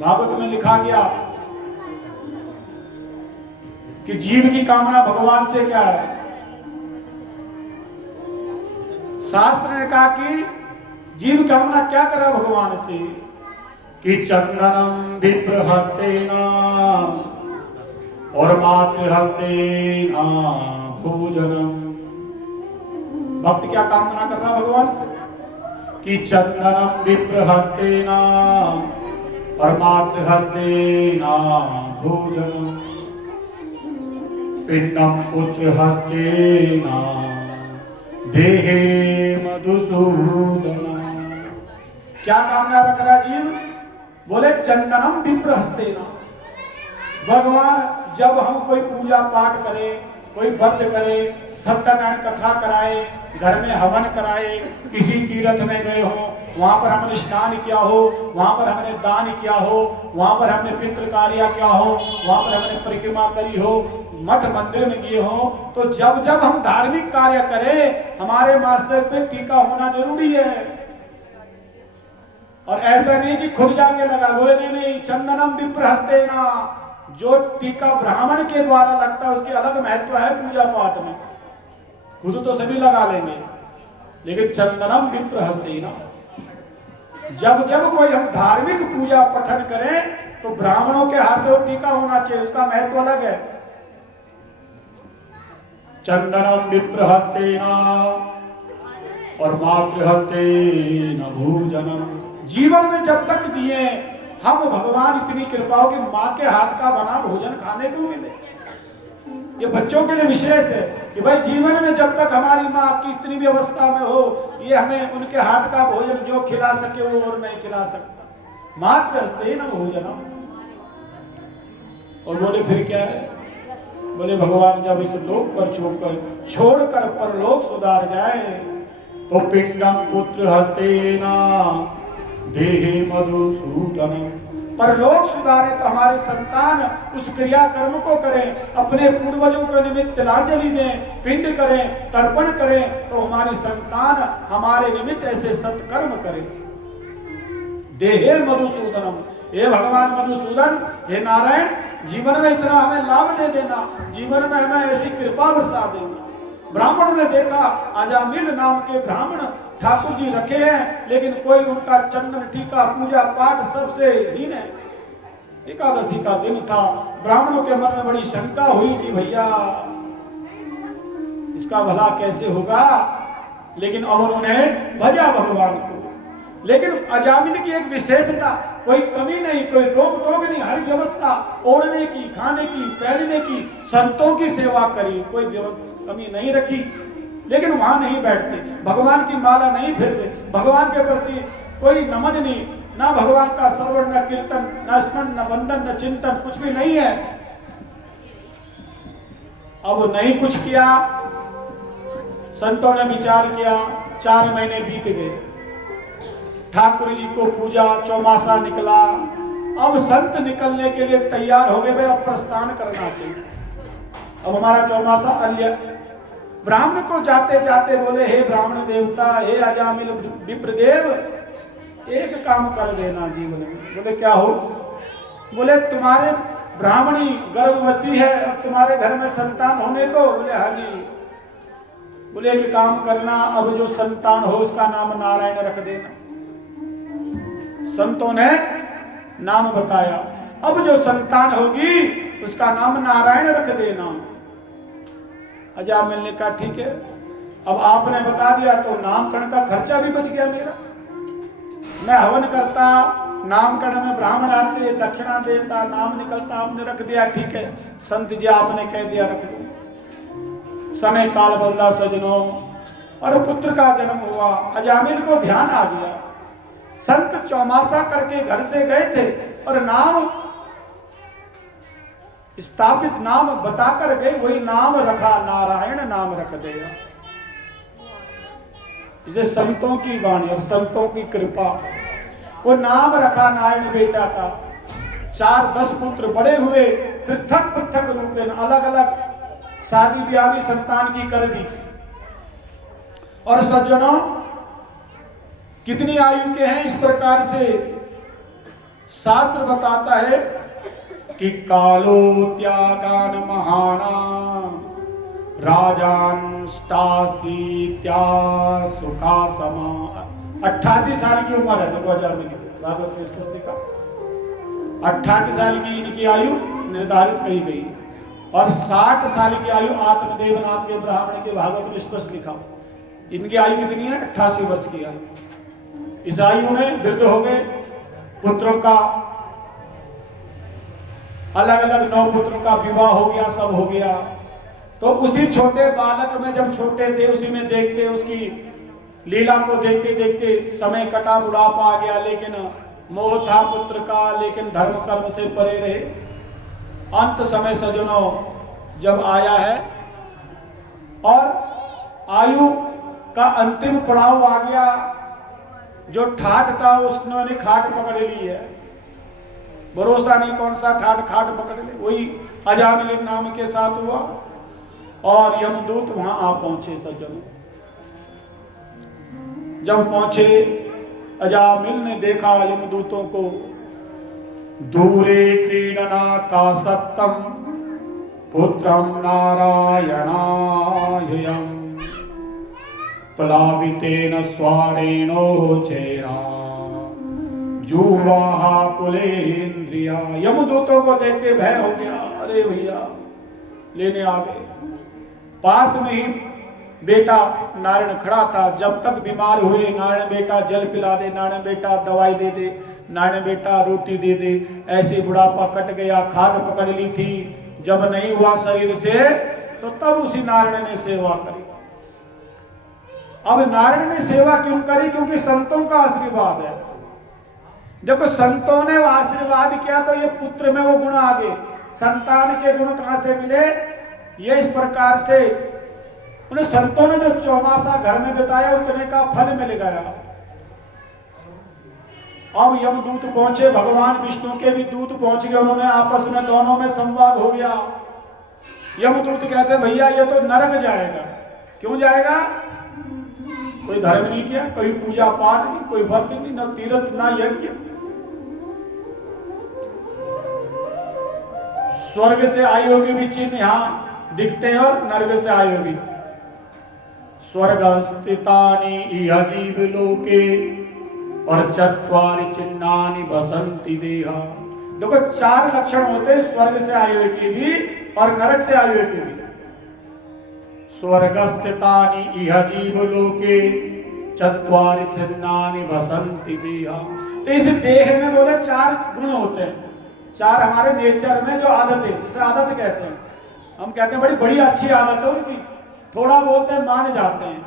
भागवत में लिखा गया कि जीव की कामना भगवान से क्या है। शास्त्र ने कहा कि जीव कामना क्या करा भगवान से कि चंदनम विप्र हस्तेना और मातृ हस्तेना भोजनम। भक्त क्या कामना कर रहा भगवान से कि चंदनम विप्र हस्तेना और मातृ हस्तेना भोजनम पिंडम पुत्र हस्तेना देहे मधुसूदन। क्या कामना रख रहा जीव? बोले चंदनम विप्र हस्तेना। भगवान जब हम कोई पूजा पाठ करें, कोई व्रत करे, सत्यनारायण कथा कराए, घर में हवन कराए, किसी तीर्थ में गए हो, वहां पर हमने स्नान किया हो, वहां पर हमने दान किया हो, वहां पर हमने पितृ कार्य किया हो, वहां पर हमने परिक्रमा करी हो, मठ मंदिर में गए हो, तो जब जब हम धार्मिक कार्य करें हमारे मस्तक पे टीका होना जरूरी है। और ऐसा नहीं कि खुद जाके लगा, बोले नहीं चंदनम विप्र हस्तेना। जो टीका ब्राह्मण के द्वारा लगता है उसकी अलग महत्व है पूजा पाठ में। खुद तो सभी लगा लेंगे, लेकिन चंदनम विप्र हस्तेना, जब जब कोई हम धार्मिक पूजा पठन करें तो ब्राह्मणों के हाथ से वो टीका होना चाहिए, उसका महत्व अलग है। चंदनम विप्र हस्तेना और मातृ हस्तेना भोजनम। जीवन में जब तक जिए हम भगवान इतनी कृपा हो कि माँ के हाथ का बना भोजन खाने को मिले। ये बच्चों के लिए विशेष है कि भाई जीवन में जब तक हमारी माँ किसी भी अवस्था में हो, ये हमें उनके हाथ का भोजन जो खिला सके वो और नहीं खिला सकता। मातृ हस्तेना भोजनम। और बोले फिर क्या है? बोले भगवान जब इस लोक पर छोड़कर परलोक सुधार जाए तो पिंडम पुत्र हस्तेना देहे मधुसूदन। परलोक सुधारे तो हमारे संतान उस क्रिया कर्म को करें, अपने पूर्वजों के निमित्त तिलांजलि दें, पिंड करें, तर्पण करें, तो हमारी संतान हमारे निमित्त ऐसे सत्कर्म करें। देहे मधुसूदनम। हे भगवान मधुसूदन, हे नारायण, जीवन में इतना हमें लाभ दे देना, जीवन में हमें ऐसी कृपा बरसा देना। ब्राह्मणों ने देखा अजामिल नाम के ब्राह्मण ठाकुर जी रखे हैं, लेकिन कोई उनका चंदन टीका पूजा पाठ सबसे हीन है। एकादशी का दिन था, ब्राह्मणों के मन में बड़ी शंका हुई कि भैया इसका भला कैसे होगा, लेकिन अब उन्होंने भजा भगवान को। लेकिन अजामिल की एक विशेषता, कोई कमी नहीं, कोई रोक टोक नहीं, हर व्यवस्था ओढ़ने की, खाने की, पहनने की, संतों की सेवा करी, कोई व्यवस्था कमी नहीं रखी। लेकिन वहां नहीं बैठते, भगवान की माला नहीं फेरते, भगवान के प्रति कोई नमन नहीं, ना भगवान का श्रवण, न कीर्तन, न स्मरण, न वंदन, न चिंतन, कुछ भी नहीं है। अब नहीं कुछ किया, संतों ने विचार किया, 4 महीने बीत गए, ठाकुर जी को पूजा, चौमासा निकला। अब संत निकलने के लिए तैयार हो गए, अब प्रस्थान करना चाहिए, अब हमारा चौमासा अल्य। ब्राह्मण को जाते जाते बोले, हे ब्राह्मण देवता, हे अजामिल विप्रदेव, एक काम कर देना जीवन में। बोले क्या हो? बोले तुम्हारे ब्राह्मणी गर्भवती है, अब तुम्हारे घर में संतान होने को। बोले हाँ जी। बोले एक काम करना, अब जो संतान हो उसका नाम नारायण रख देना। संतों ने नाम बताया, अब जो संतान होगी उसका नाम नारायण रख देना। अजामिल ने कहा ठीक है, अब आपने बता दिया तो नामकरण का खर्चा भी बच गया मेरा। मैं हवन करता, नामकरण में ब्राह्मण आते, दक्षिणा देता, नाम निकलता, आपने रख दिया, ठीक है संत जी आपने कह दिया रख दो। समय काल बदला सजनों, और पुत्र का जन्म हुआ। अजामिल को ध्यान आ गया, संत चौमासा करके घर से गए थे और नाम स्थापित नाम बताकर गए, वही नाम रखा, नारायण नाम रख दिया। इसे संतों की वाणी और संतों की कृपा, वो नाम रखा नारायण बेटा का। 4-10 पुत्र बड़े हुए, पृथक पृथक रूप में अलग अलग शादी ब्याह भी संतान की कर दी। और सज्जनों, कितनी आयु के हैं इस प्रकार से शास्त्र बताता है कि कालो त्यागान महाना राजान स्टासीत्या सुखा समा। 88 साल की उम्र है, 2000 में भागवत में स्पष्ट लिखा 88 साल की इनकी आयु निर्धारित कही गई और 60 साल की आयु आत्मदेव नाम के ब्राह्मण के भागवत में स्पष्ट लिखा। इनकी आयु कितनी है? 88 वर्ष की आयु। इस आयु में वृद्ध हो गए, पुत्रों का अलग अलग 9 पुत्रों का विवाह हो गया, सब हो गया। तो उसी छोटे बालक में जब छोटे थे उसी में देखते उसकी लीला को देखते देखते समय कटा, बुढ़ापा आ गया, लेकिन मोह था पुत्र का, लेकिन धर्म कर्म से परे रहे। अंत समय सजनों जब आया है और आयु का अंतिम पड़ाव आ गया, जो ठाट था उसने खाट पकड़ ली है। भरोसा नहीं कौन सा ठाट खाट पकड़ ले, वही अजामिल नाम के साथ हुआ और यमदूत वहां आ पहुंचे। सज्जनों जब पहुंचे, अजामिल ने देखा यमदूतों को, दूरे क्रीडना का सत्तम पुत्रम नारायणायम प्लावितेन स्वारेणो चेरा जुवाहा कुलेन्द्रिया। यमदूतों को देखते भय हो गया, अरे भैया लेने आ गए। पास में ही बेटा नारायण खड़ा था। जब तक बीमार हुए, नारायण बेटा जल पिला दे, नारायण बेटा दवाई दे दे, नारायण बेटा रोटी दे दे, ऐसे बुढ़ापा कट गया, खाट पकड़ ली थी। जब नहीं हुआ शरीर से तो तब उसी नारायण ने सेवा करी। अब नारायण ने सेवा क्यों करी? क्योंकि संतों का आशीर्वाद है। देखो संतों ने आशीर्वाद किया तो ये पुत्र में वो गुण आ गए। संतान के गुण कहां से मिले? ये इस प्रकार से उन्हें संतों ने जो चौमासा घर में बिताया उतने का फल मिल गया। अब यमदूत पहुंचे, भगवान विष्णु के भी दूत पहुंच गए, उन्होंने आपस में दोनों में संवाद हो गया। यमदूत कहते भैया ये तो नरक जाएगा। क्यों जाएगा? कोई धर्म नहीं किया, कोई पूजा पाठ नहीं, कोई व्रत नहीं, न तीर्थ न यज्ञ। स्वर्ग से आई होगी भी चिन्ह यहाँ दिखते हैं और नरक से आई होगी। स्वर्ग स्थितानि इह जीव लोके और चत्वारि चिन्हानि बसंति देहा। देखो 4 लक्षण होते हैं स्वर्ग से आए हुए के भी और नरक से आए हुए के भी। स्वर्ग स्थितानि इह जीव लोके चत्वारि चिन्हानि बसंति देहा। तो इस देह में बोले 4 गुण होते हैं। 4 हमारे नेचर में जो आदतें, जिसे आदत कहते हैं, हम कहते हैं बड़ी बड़ी अच्छी आदत है उनकी, थोड़ा बोलते हैं मान जाते हैं।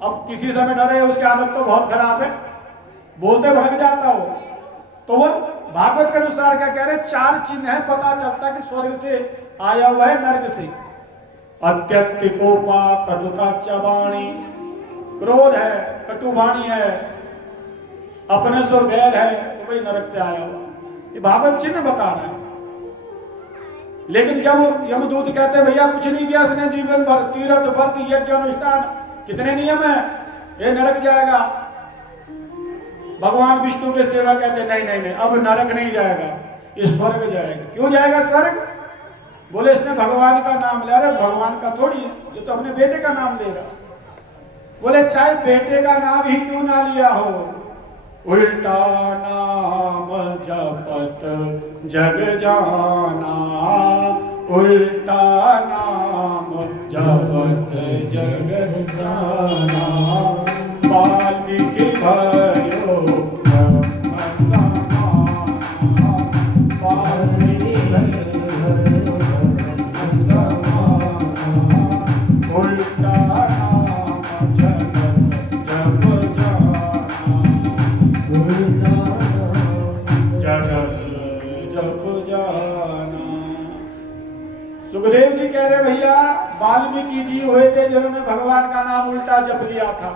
अब किसी से में डरे उसकी आदत तो बहुत खराब है, बोलते भड़क जाता हो। तो वो भागवत के अनुसार क्या कह रहे हैं? 4 चिन्ह है, पता चलता कि स्वर्ग से आया हुआ है, नरक से। अत्यंतिकोपा कटुता चबाणी, क्रोध है, कटुवाणी है, अपने से बैर है, तो वही नरक से आया हुआ। ये भागवत चिन्ह बता रहा है। लेकिन जब यमदूत कहते हैं भैया कुछ नहीं किया इसने जीवन भर, तीर्थ व्रत यज्ञ अनुष्ठान कितने नियम है, ये नरक जाएगा। भगवान विष्णु के सेवा कहते नहीं नहीं नहीं, अब नरक नहीं जाएगा, ये स्वर्ग जाएगा। क्यों जाएगा स्वर्ग? बोले इसने भगवान का नाम ले रहा है। भगवान का थोड़ी है, ये तो अपने बेटे का नाम ले रहा। बोले चाहे बेटे का नाम ही क्यों ना लिया हो, उल्टा नाम जपत जग जाना, उल्टा नाम जपत जग जाना, वाल्मीकि भयो सुखदेव जी कह रहे भैया वाल्मीकि जी हुए थे जिन्होंने भगवान का नाम उल्टा जप लिया था।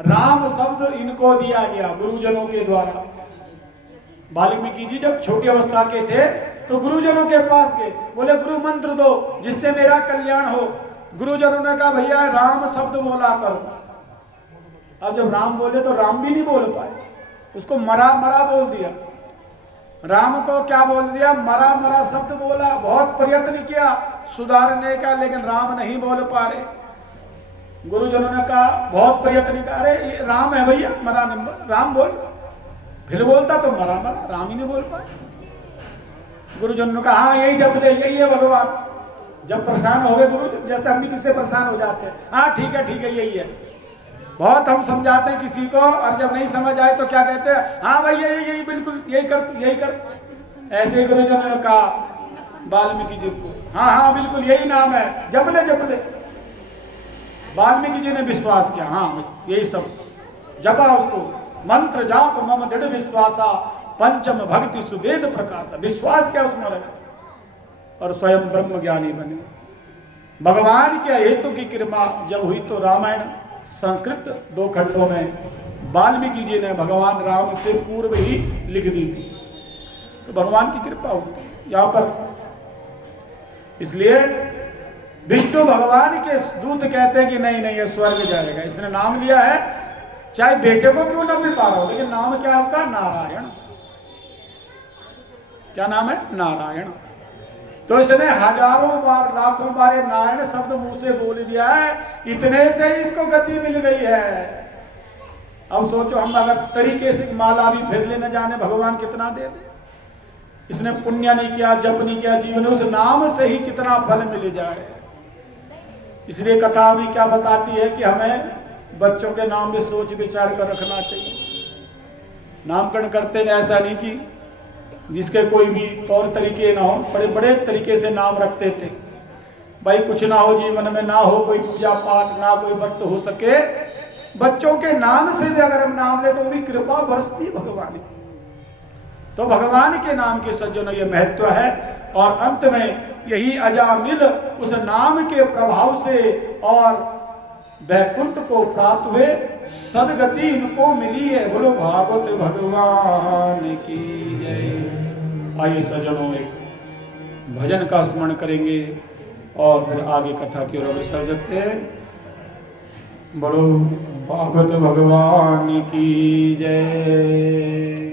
राम शब्द इनको दिया गया गुरुजनों के द्वारा। वाल्मीकि जी जब छोटी अवस्था के थे तो गुरुजनों के पास गए, बोले गुरु मंत्र दो जिससे मेरा कल्याण हो। गुरुजनों ने कहा भैया राम शब्द बोला करो। अब जब राम बोले तो राम भी नहीं बोल पाए, उसको मरा मरा बोल दिया। राम को क्या बोल दिया, मरा मरा शब्द बोला, बहुत प्रयत्न किया सुधारने का, लेकिन राम नहीं बोल पा रहे। गुरुजनों ने कहा, बहुत प्रयत्न किया, अरे ये राम है भैया, मरा नहीं, राम बोल। फिर बोलता तो मरा मरा, राम ही नहीं बोल पाए। गुरुजनों ने कहा, हाँ यही जप ले, यही है भगवान। जब परेशान हो गए गुरु, जैसे हम भी किससे परेशान हो जाते हैं, हाँ ठीक है यही है। बहुत हम समझाते हैं किसी को, और जब नहीं समझ आए तो क्या कहते हैं, हाँ भाई यही बिल्कुल यही कर। ऐसे ही गुरुजनों ने कहा वाल्मीकि जी को, हाँ बिल्कुल यही नाम है, जप ले। वाल्मीकि जी ने विश्वास किया, हाँ यही सब जपा उसको। मंत्र जाप मम दृढ़ विश्वासा, पंचम भक्ति सुवेद प्रकाश। विश्वास क्या उसमें रहे, और स्वयं ब्रह्म ज्ञानी बने। भगवान के हेतु की कृपा जब हुई तो रामायण संस्कृत 2 खंडों में वाल्मीकि जी ने भगवान राम से पूर्व ही लिख दी थी। तो भगवान की कृपा होती यहाँ पर। इसलिए विष्णु भगवान के दूत कहते हैं कि नहीं ये स्वर्ग जाएगा। इसने नाम लिया है, चाहे बेटे को क्यों न भी पा रहा हो, लेकिन नाम क्या है उसका, नारायण। क्या नाम है, नारायण। तो इसने हजारों बार लाखों बार नारायण शब्द मुंह से बोल दिया है, इतने से ही इसको गति मिल गई है। अब सोचो, हम अगर तरीके से माला भी फिर लेने जाने, भगवान कितना दे दे। इसने पुण्य नहीं किया, जप नहीं किया, जीवन उस नाम से ही कितना फल मिल जाए। इसलिए कथा भी क्या बताती है कि हमें बच्चों के नाम में सोच विचार कर रखना चाहिए। नामकरण करते हैं, ऐसा नहीं कि जिसके कोई भी तौर तरीके ना हो, बड़े बड़े तरीके से नाम रखते थे। भाई कुछ ना हो जीवन में, ना हो कोई पूजा पाठ, ना कोई व्रत हो सके, बच्चों के नाम से भी अगर हम नाम ले तो भी कृपा बरसती भगवान की। तो भगवान के नाम के सज्जनों ये महत्व है। और अंत में यही अजामिल उस नाम के प्रभाव से और वैकुंठ को प्राप्त हुए, सदगति इनको मिली है। बोलो भागवत भगवान की जय। आइए सज्जनों, एक भजन का स्मरण करेंगे और फिर आगे कथा की ओर अग्रसर करते हैं। बोलो भागवत भगवान की जय।